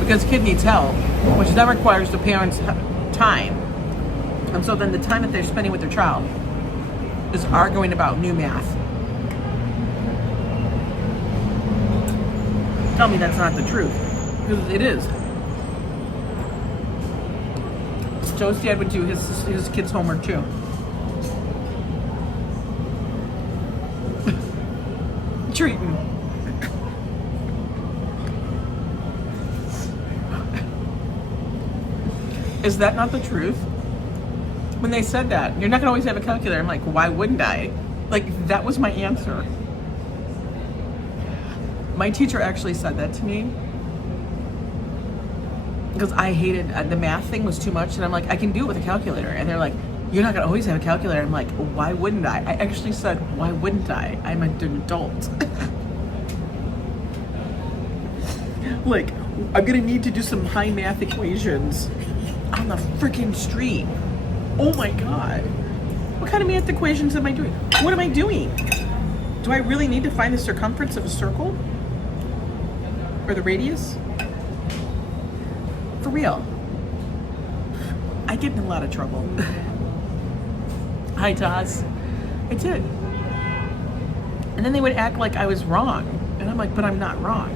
Because the kid needs help, which then requires the parent's time. And so then the time that they're spending with their child is arguing about new math. Tell me that's not the truth, because it is. Joe's dad would do his kids' homework too. treating. Is that not the truth? When they said that, you're not gonna always have a calculator, I'm like, why wouldn't I? Like, that was my answer. My teacher actually said that to me because I hated, the math thing was too much, and I'm like, I can do it with a calculator. And they're like, you're not gonna always have a calculator. I'm like, why wouldn't I? I actually said, why wouldn't I? I'm an adult. Like, I'm gonna need to do some high math equations on the freaking street. Oh my God. What kind of math equations am I doing? What am I doing? Do I really need to find the circumference of a circle? Or the radius? For real. I get in a lot of trouble. Hi, Taz. I did. And then they would act like I was wrong. And I'm like, but I'm not wrong.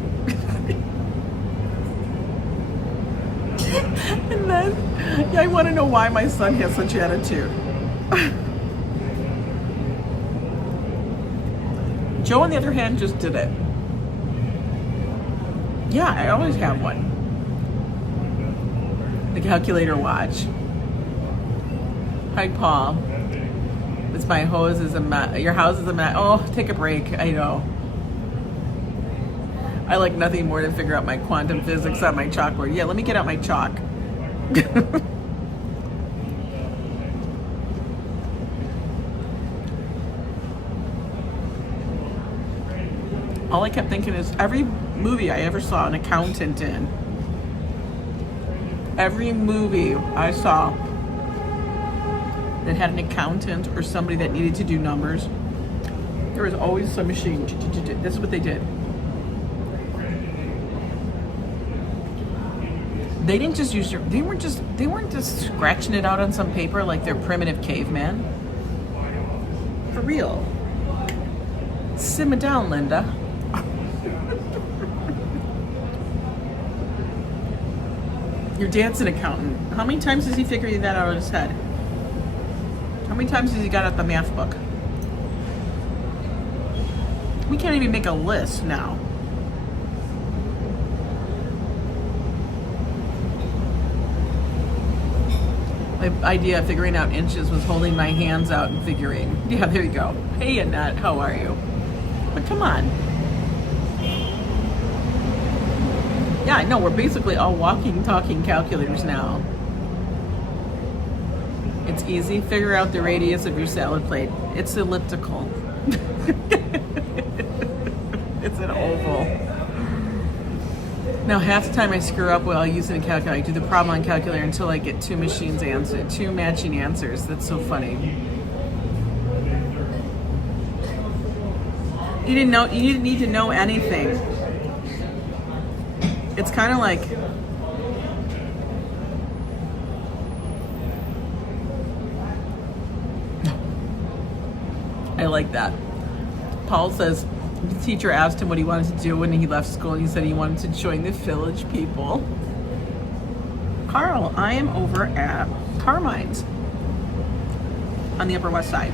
And then, yeah, I want to know why my son has such attitude. Joe, on the other hand, just did it. Yeah, I always have one. The calculator watch. Hi, Paul. It's my hose is a mess. Your house is a mess. Oh, take a break. I know. I like nothing more than figure out my quantum physics on my chalkboard. Yeah, let me get out my chalk. All I kept thinking is every movie I ever saw an accountant in, every movie I saw that had an accountant or somebody that needed to do numbers, there was always some machine. This is what they did. They didn't just use they weren't just scratching it out on some paper like they're primitive cavemen. For real. Simmer down, Linda. Your dad's an accountant. How many times has he figured that out in his head? How many times has he got out the math book? We can't even make a list now. My idea of figuring out inches was holding my hands out and figuring. Yeah, there you go. Hey, Annette, how are you? But come on. Yeah, I know, we're basically all walking, talking calculators now. It's easy. Figure out the radius of your salad plate. It's elliptical. It's an oval. Now, half the time I screw up while using a calculator. I do the problem on calculator until I get two machines answered, two matching answers. That's so funny. You didn't need to know anything. It's kind of like I like that. Paul says the teacher asked him what he wanted to do when he left school, and he said he wanted to join the village people. Carl, I am over at Carmine's on the Upper West Side.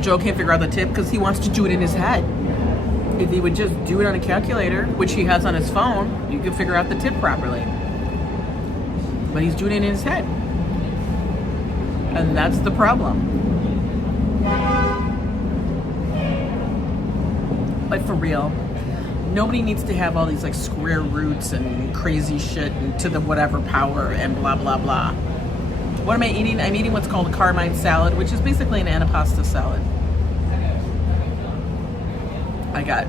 Joe can't figure out the tip because he wants to do it in his head. If he would just do it on a calculator, which he has on his phone, you could figure out the tip properly. But he's doing it in his head. And that's the problem. But for real, nobody needs to have all these like square roots and crazy shit and to the whatever power and blah, blah, blah. What am I eating? I'm eating what's called a Carmine salad, which is basically an antipasto salad. I got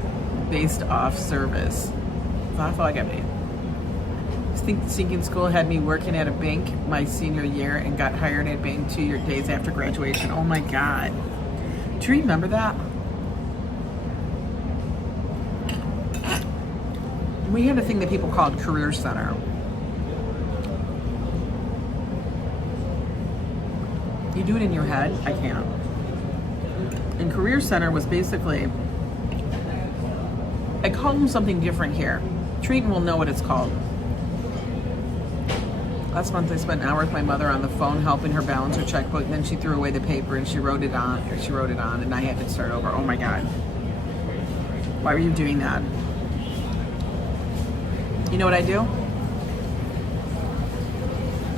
based off service. FAFO, I got paid. Sinking school had me working at a bank my senior year and got hired at a bank 2 days after graduation. Oh my God. Do you remember that? We had a thing that people called Career Center. You do it in your head? I can't. And Career Center was basically, I call them something different here. Treaton will know what it's called. Last month I spent an hour with my mother on the phone helping her balance her checkbook, and then she threw away the paper and she wrote it on, and I had to start over. Oh my God. Why were you doing that? You know what I do?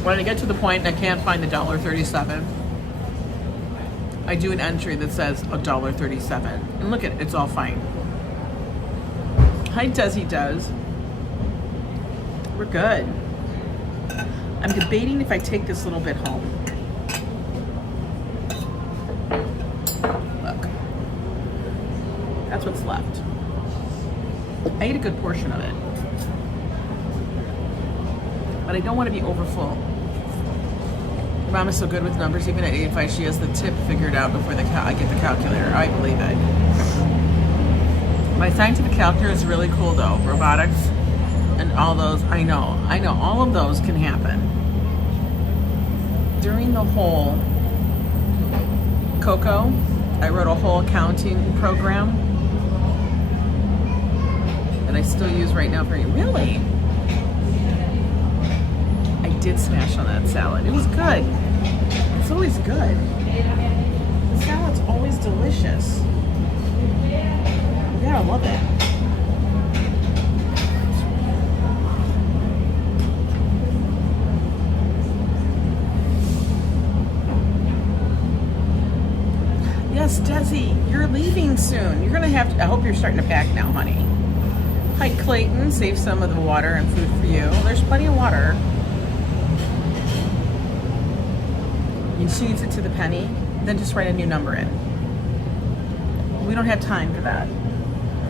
When I get to the point and I can't find the $1.37, I do an entry that says $1.37. And look at it, it's all fine. Hi, Desi Does. We're good. I'm debating if I take this little bit home. Look. That's what's left. I ate a good portion of it. But I don't want to be over full. Mom is so good with numbers, even at 85, she has the tip figured out before I get the calculator. I believe it. My scientific calculator is really cool though. Robotics and all those, I know, all of those can happen. During the whole Coco, I wrote a whole accounting program that I still use right now for you. Really? I did smash on that salad. It was good. It's always good. The salad's always delicious. Yeah, I love it. Yes, Desi, you're leaving soon. You're gonna have to, I hope you're starting to pack now, honey. Hi, Clayton, save some of the water and food for you. There's plenty of water. She needs it to the penny, then just write a new number in. We don't have time for that.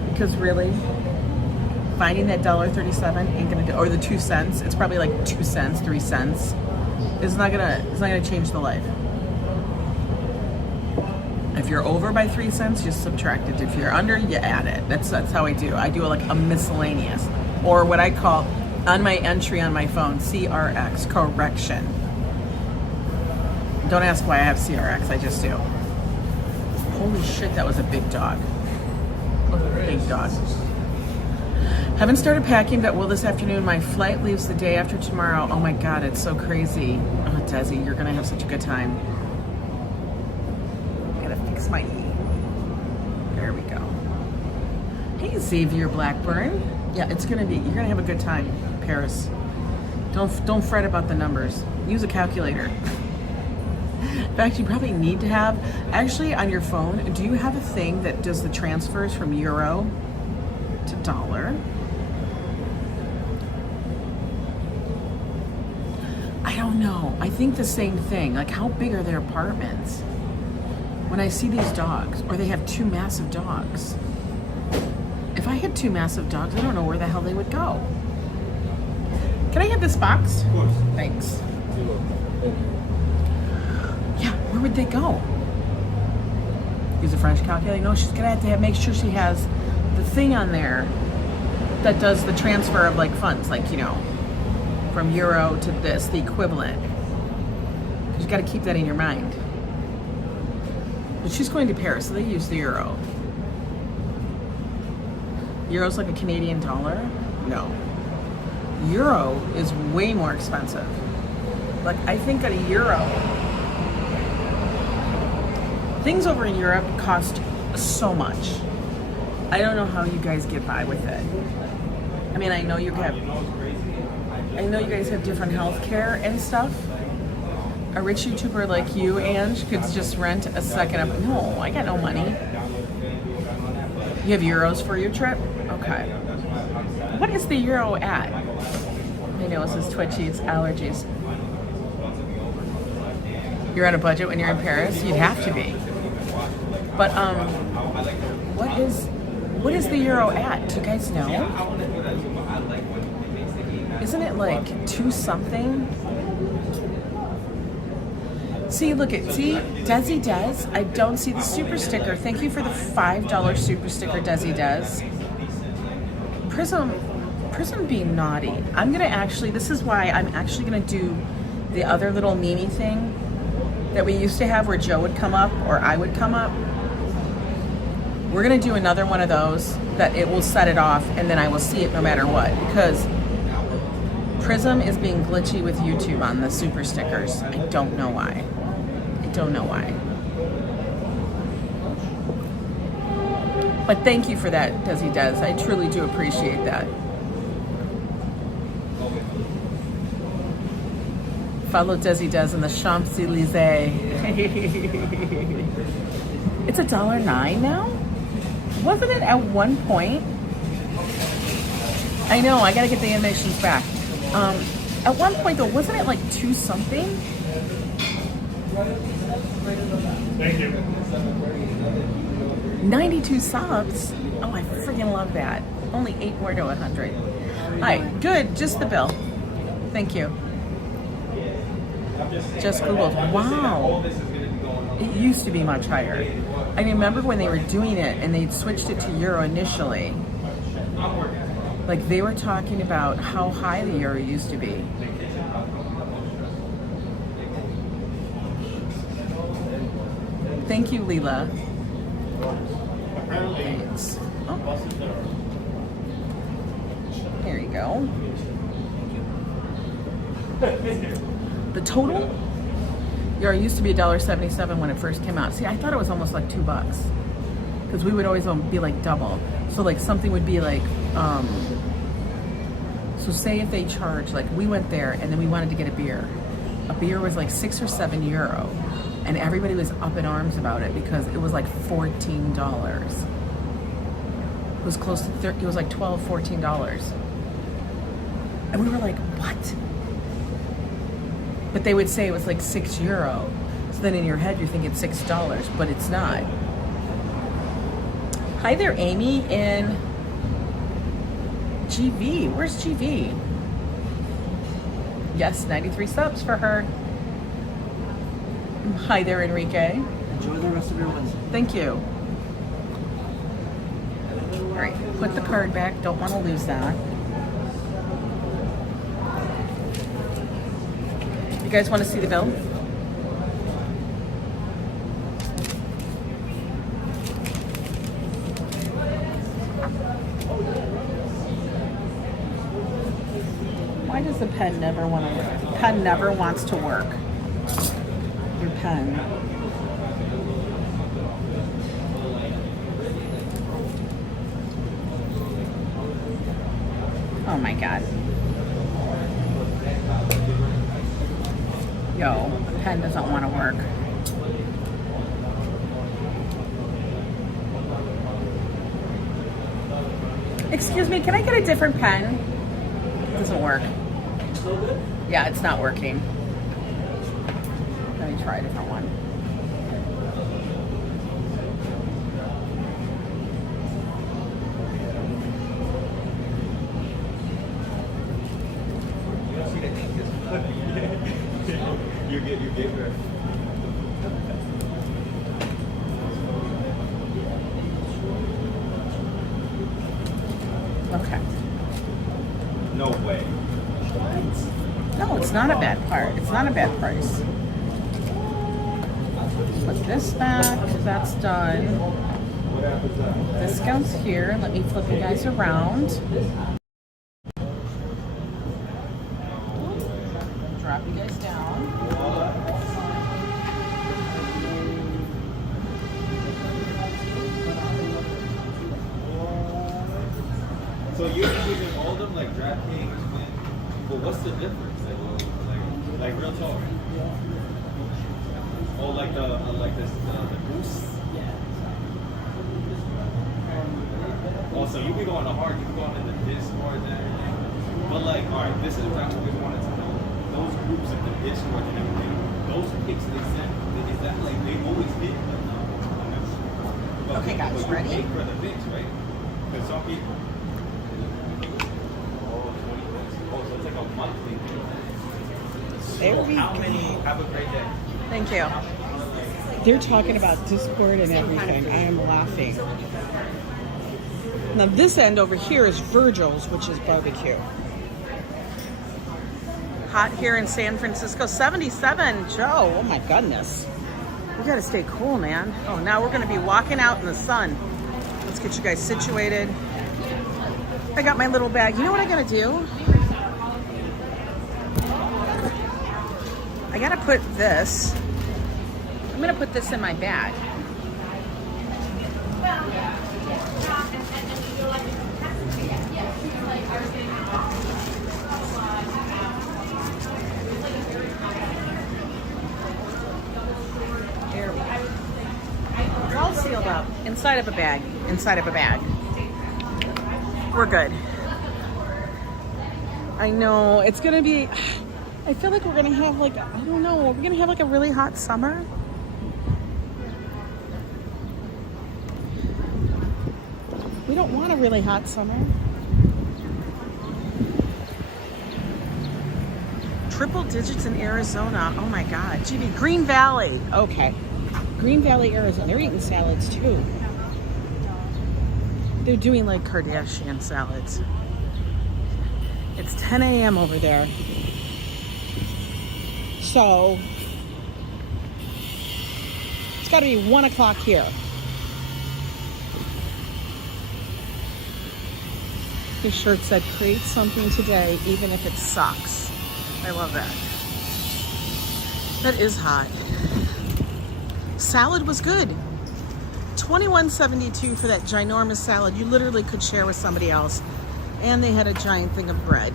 Because really, finding that $1.37 ain't gonna do, or the 2 cents, it's probably like 2 cents, 3 cents. It's not gonna change the life. If you're over by 3 cents, just subtract it. If you're under, you add it. That's how I do. I do like a miscellaneous, or what I call on my entry on my phone, CRX, correction. Don't ask why I have CRX, I just do. Holy shit, that was a big dog. Big dog. Haven't started packing, but will this afternoon. My flight leaves the day after tomorrow. Oh my God, it's so crazy. Oh, Desi, you're gonna have such a good time. I gotta fix my knee. There we go. Hey, Xavier Blackburn. Yeah, you're gonna have a good time, Paris. Don't fret about the numbers. Use a calculator. In fact, you probably need to have, actually on your phone, do you have a thing that does the transfers from euro to dollar? I don't know. I think the same thing. Like, how big are their apartments? When I see these dogs, or they have 2 massive dogs. If I had 2 massive dogs, I don't know where the hell they would go. Can I have this box? Of course. Thanks. Yeah, where would they go? Use a French calculator? No, she's gonna have to make sure she has the thing on there that does the transfer of like funds, like, you know, from euro to this, the equivalent. You gotta keep that in your mind. But she's going to Paris, so they use the euro. Euro's like a Canadian dollar? No. Euro is way more expensive. Like, I think at a euro, things over in Europe cost so much. I don't know how you guys get by with it. I mean, I know you guys have different health care and stuff. A rich YouTuber like you, Ange, could just rent a second up. No, I got no money. You have euros for your trip? Okay. What is the euro at? I know it says twitchy, it's allergies. You're on a budget when you're in Paris? You'd have to be. But what is the euro at? Do you guys know? Isn't it like 2 something? See, look at, Desi Des. I don't see the super sticker. Thank you for the $5 super sticker, Desi Des. Prism being naughty. I'm gonna actually, this is why I'm actually gonna do the other little Mimi thing that we used to have where Joe would come up or I would come up. We're gonna do another one of those that it will set it off and then I will see it no matter what, because Prism is being glitchy with YouTube on the super stickers. I don't know why. I don't know why. But thank you for that, Desi Des. I truly do appreciate that. Follow Desi Des in the Champs-Élysées. It's $1.09 now? Wasn't it at one point? I know, I gotta get the animations back. At one point though, wasn't it like 2 something? Thank you. 92 subs? Oh, I freaking love that. Only 8 more to 100. Alright, good, just the bill. Thank you. Just Googled. Wow. It used to be much higher. I remember when they were doing it and they switched it to euro initially. Like they were talking about how high the euro used to be. Thank you, Lila. Thanks. Oh. There you go. The total euro used to be $1.77 when it first came out. See, I thought it was almost like $2 because we would always be like double. So like something would be like, so say if they charge, like we went there and then we wanted to get a beer. A beer was like €6 or €7, and everybody was up in arms about it because it was like $14. It was close to it was like $12, $14, and we were like, what? But they would say it was like €6. So then in your head you're thinking $6, but it's not. Hi there, Amy in GV. Where's GV? Yes, 93 subs for her. Hi there, Enrique. Enjoy the rest of your Wednesday. Thank you. All right, put the card back. Don't want to lose that. You guys want to see the bill? Why does the pen never want to work? The pen never wants to work. Your pen. Oh my God. Yo, the pen doesn't want to work. Excuse me, can I get a different pen? It doesn't work. Yeah, it's not working. Let me try a different one. You gave her. Okay. No way. No, it's not a bad part. It's not a bad price. Put this back. That's done. Discounts here. Let me flip you guys around. Drop you guys down. So you're using all of them like DraftKings, but what's the difference? Like real talk. Oh, like the boost. Oh, so you be going to hard. You be going into Discord and everything. But like, all right, this is exactly what we wanted to know. Those groups in the Discord and everything. Those pics they sent. Is that like they always did? Like, no, I'm not sure. Okay, guys, ready? Pay for the pics, right? Because some people. Oh, so it's like a monthly thing. There we How go. many? Have a great day. Thank you. They're talking about Discord and everything. I am laughing. Now this end over here is Virgil's, which is barbecue. Hot here in San Francisco. 77, Joe. Oh my goodness. We gotta stay cool, man. Oh, now we're gonna be walking out in the sun. Let's get you guys situated. I got my little bag. You know what I gotta do? I gotta put this, I'm gonna put this in my bag. There we go. It's all sealed up. Inside of a bag. Inside of a bag. We're good. I know. It's going to be... I feel like we're going to have like... I don't know. We're going to have like a really hot summer. We don't want a really hot summer. Triple digits in Arizona. Oh my God. GB. Green Valley. Okay. Green Valley, Arizona. They're eating salads too. They're doing like Kardashian salads. It's 10 a.m. over there. So it's got to be 1 o'clock here. His shirt said, create something today, even if it sucks. I love that. That is hot. Salad was good. $21.72 for that ginormous salad. You literally could share with somebody else. And they had a giant thing of bread.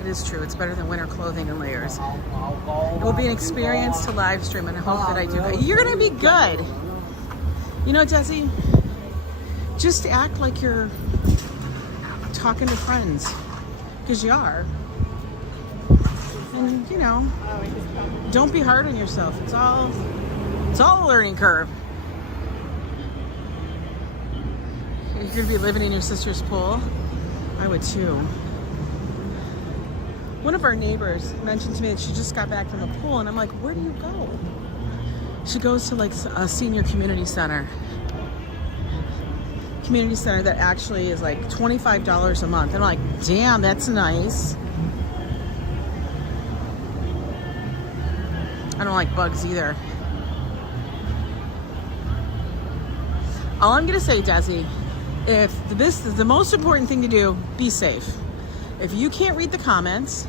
It is true. It's better than winter clothing and layers. It will be an experience to live stream, and I hope that I do that. You're going to be good. You know, Desi, just act like you're talking to friends, because you are. And, you know, don't be hard on yourself. It's all a learning curve. You're going to be living in your sister's pool? I would too. One of our neighbors mentioned to me that she just got back from the pool, and I'm like, where do you go? She goes to like a senior community center. Community center that actually is like $25 a month. And I'm like, damn, that's nice. I don't like bugs either. All I'm gonna say, Desi, if this is the most important thing to do, be safe. If you can't read the comments,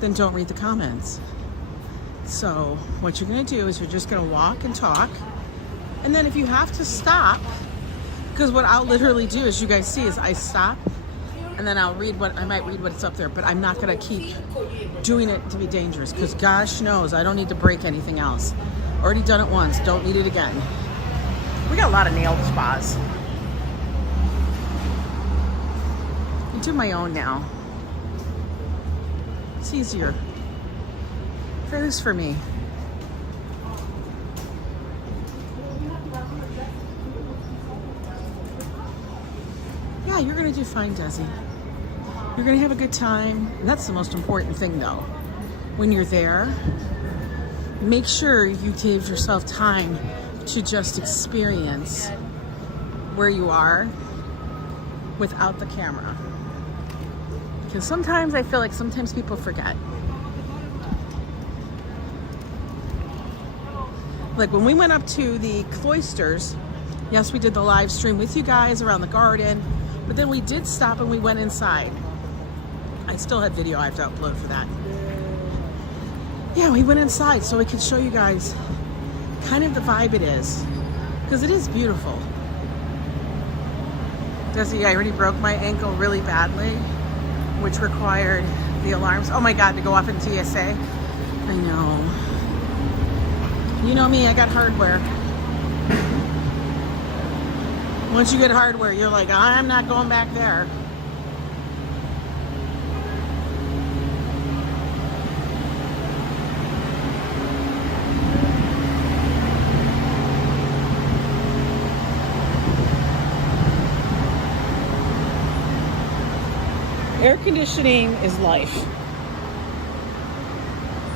then don't read the comments. So what you're gonna do is you're just gonna walk and talk. And then if you have to stop, because what I'll literally do, as you guys see, is I stop and then I might read what's up there, but I'm not gonna keep doing it to be dangerous, because gosh knows I don't need to break anything else. Already done it once, don't need it again. We got a lot of nail spas. I do my own now. It's easier. For who's for me? Yeah, you're gonna do fine, Desi. You're gonna have a good time. And that's the most important thing though. When you're there, make sure you give yourself time to just experience where you are without the camera. Because sometimes I feel like sometimes people forget. Like when we went up to the cloisters, yes, we did the live stream with you guys around the garden, but then we did stop and we went inside. I still have video I have to upload for that. Yeah, we went inside so we could show you guys kind of the vibe it is, because it is beautiful. Desi, I already broke my ankle really badly, which required the alarms. Oh my God, to go off in TSA. I know. You know me, I got hardware. Once you get hardware, you're like, I'm not going back there. Air conditioning is life.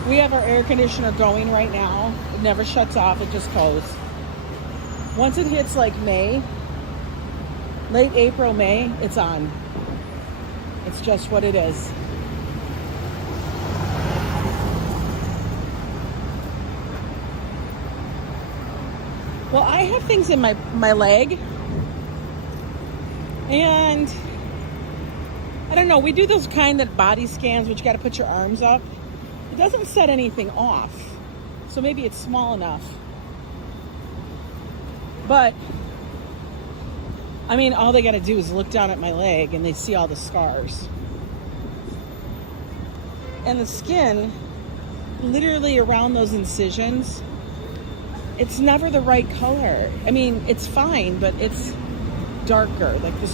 We have our air conditioner going right now. It never shuts off, it just goes. Once it hits like May, late April, May, it's on. It's just what it is. Well, I have things in my leg, and I don't know. We do those kind that body scans, which you got to put your arms up. It doesn't set anything off. So maybe it's small enough. But, I mean, all they got to do is look down at my leg and they see all the scars. And the skin, literally around those incisions, it's never the right color. I mean, it's fine, but it's darker. Like the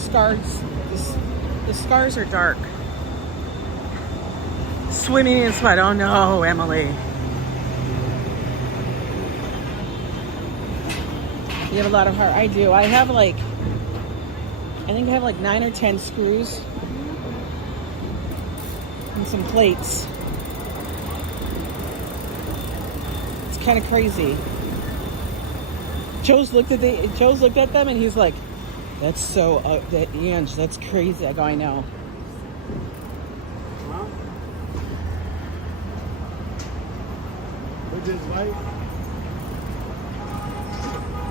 scars are dark. Swimming in sweat. Oh no, Emily. You have a lot of heart. I do. I have like, I think I have like 9 or 10 screws and some plates. It's kind of crazy. Joe's looked at them and he's like, "That's so Ange, that's crazy." I go, "I know."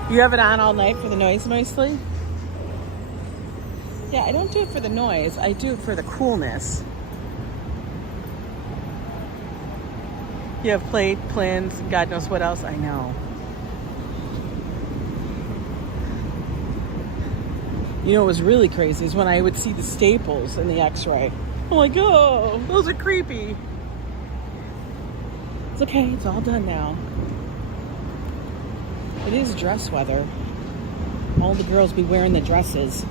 You have it on all night for the noise mostly? Yeah, I don't do it for the noise. I do it for the coolness. You have plate, plans, God knows what else. I know. You know what was really crazy is when I would see the staples in the x-ray. I'm like, oh, those are creepy. It's okay, it's all done now. It is dress weather. All the girls be wearing the dresses.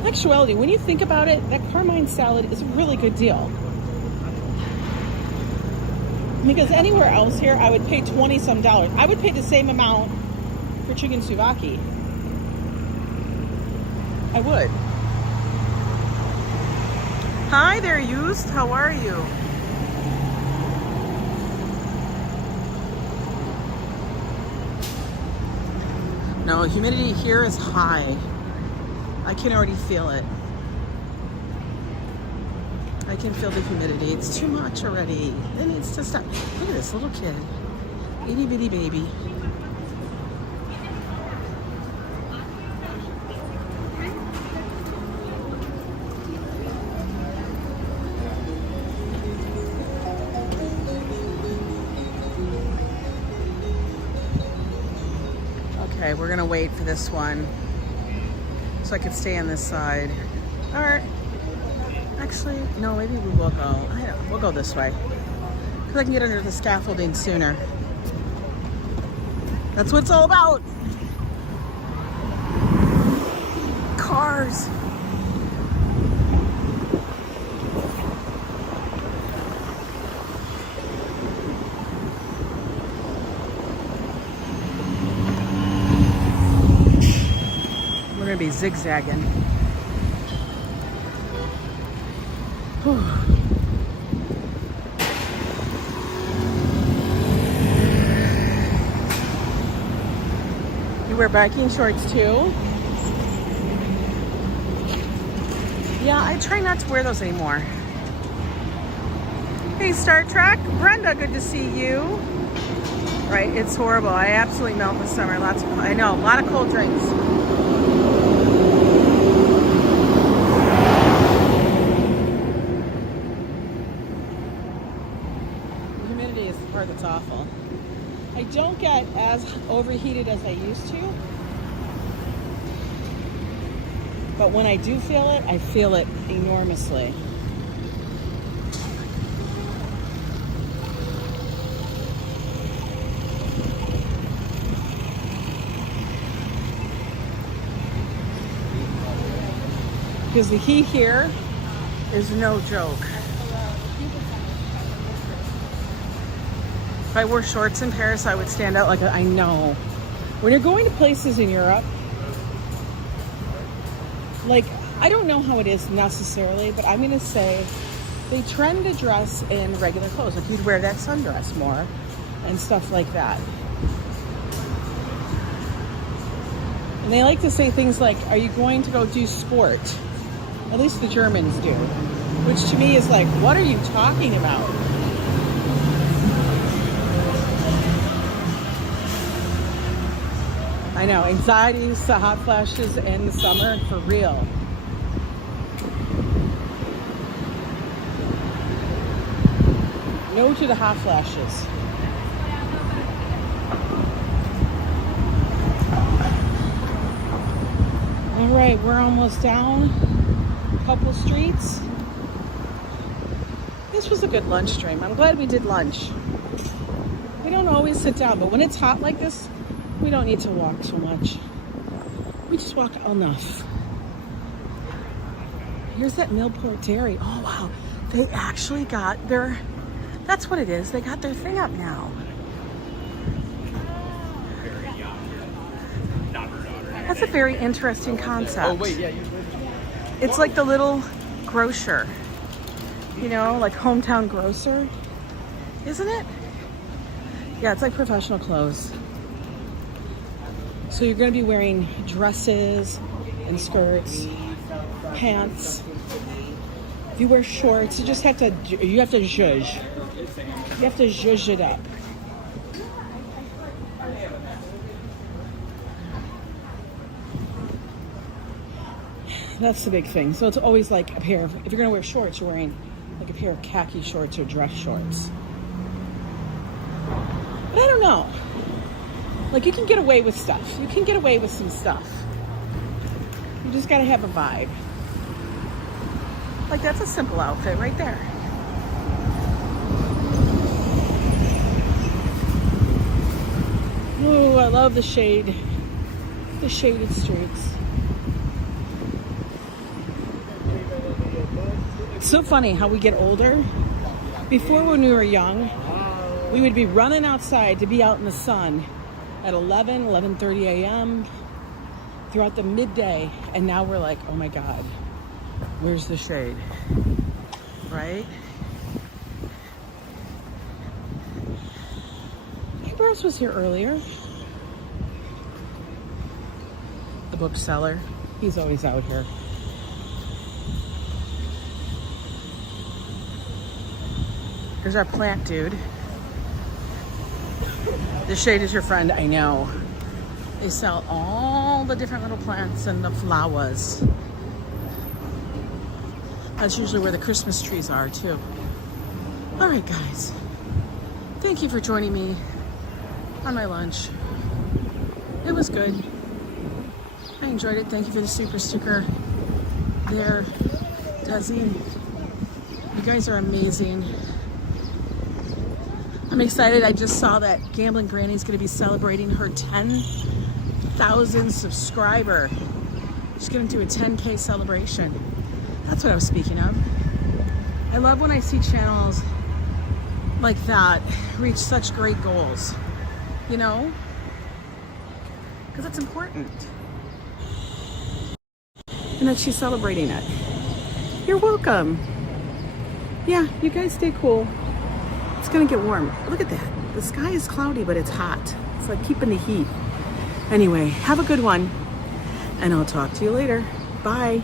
In actuality, when you think about it, that Carmine salad is a really good deal. Because anywhere else here, I would pay $20-some. I would pay the same amount for chicken souvlaki. I would. Hi there, Used. How are you? No, humidity here is high. I can already feel it. I can feel the humidity. It's too much already. It needs to stop. Look at this little kid. Itty bitty baby. Okay, we're gonna wait for this one so I can stay on this side. All right. Actually, no, maybe we will go. We'll go this way because I can get under the scaffolding sooner. That's what it's all about. Cars. We're gonna be zigzagging. Whew. You wear biking shorts too? Yeah, I try not to wear those anymore. Hey, Star Trek. Brenda, good to see you. Right, it's horrible. I absolutely melt in the summer. I know, a lot of cold drinks. That's awful. I don't get as overheated as I used to, but when I do feel it, I feel it enormously. Because the heat here is no joke. If I wore shorts in Paris, I would stand out like I know. When you're going to places in Europe, like, I don't know how it is necessarily, but I'm going to say they trend to dress in regular clothes. Like, you'd wear that sundress more and stuff like that. And they like to say things like, are you going to go do sport? At least the Germans do. Which to me is like, what are you talking about? I know, anxieties, the hot flashes in the summer, for real. No to the hot flashes. All right, we're almost down a couple streets. This was a good lunch stream. I'm glad we did lunch. We don't always sit down, but when it's hot like this, we don't need to walk too much. We just walk enough. Here's that Millport Dairy. Oh, wow. They actually got their, that's what it is. They got their thing up now. That's a very interesting concept. Oh, wait, yeah. It's like the little grocer. You know, like hometown grocer. Isn't it? Yeah, it's like professional clothes. So you're going to be wearing dresses and skirts, pants. If you wear shorts, you just have to, zhuzh. You have to zhuzh it up. That's the big thing. So it's always like a pair of, if you're going to wear shorts, you're wearing like a pair of khaki shorts or dress shorts. But I don't know. Like, you can get away with stuff. You can get away with some stuff. You just gotta have a vibe. Like, that's a simple outfit right there. Ooh, I love the shade. The shaded streets. It's so funny how we get older. Before, when we were young, we would be running outside to be out in the sun at 11:30 a.m. throughout the midday, and now we're like, oh my God, where's the shade, right? Bruce was here earlier. The bookseller, he's always out here. Here's our plant dude. The shade is your friend, I know. They sell all the different little plants and the flowers. That's usually where the Christmas trees are too. All right, guys. Thank you for joining me on my lunch. It was good. I enjoyed it. Thank you for the super sticker there, Desi. You guys are amazing. I'm excited. I just saw that Gambling Granny's going to be celebrating her 10,000 subscriber. She's going to do a 10K celebration. That's what I was speaking of. I love when I see channels like that reach such great goals, you know? Because it's important. And that she's celebrating it. You're welcome. Yeah, you guys stay cool. It's gonna get warm. Look at that. The sky is cloudy, but it's hot. It's like keeping the heat. Anyway, have a good one. And I'll talk to you later. Bye.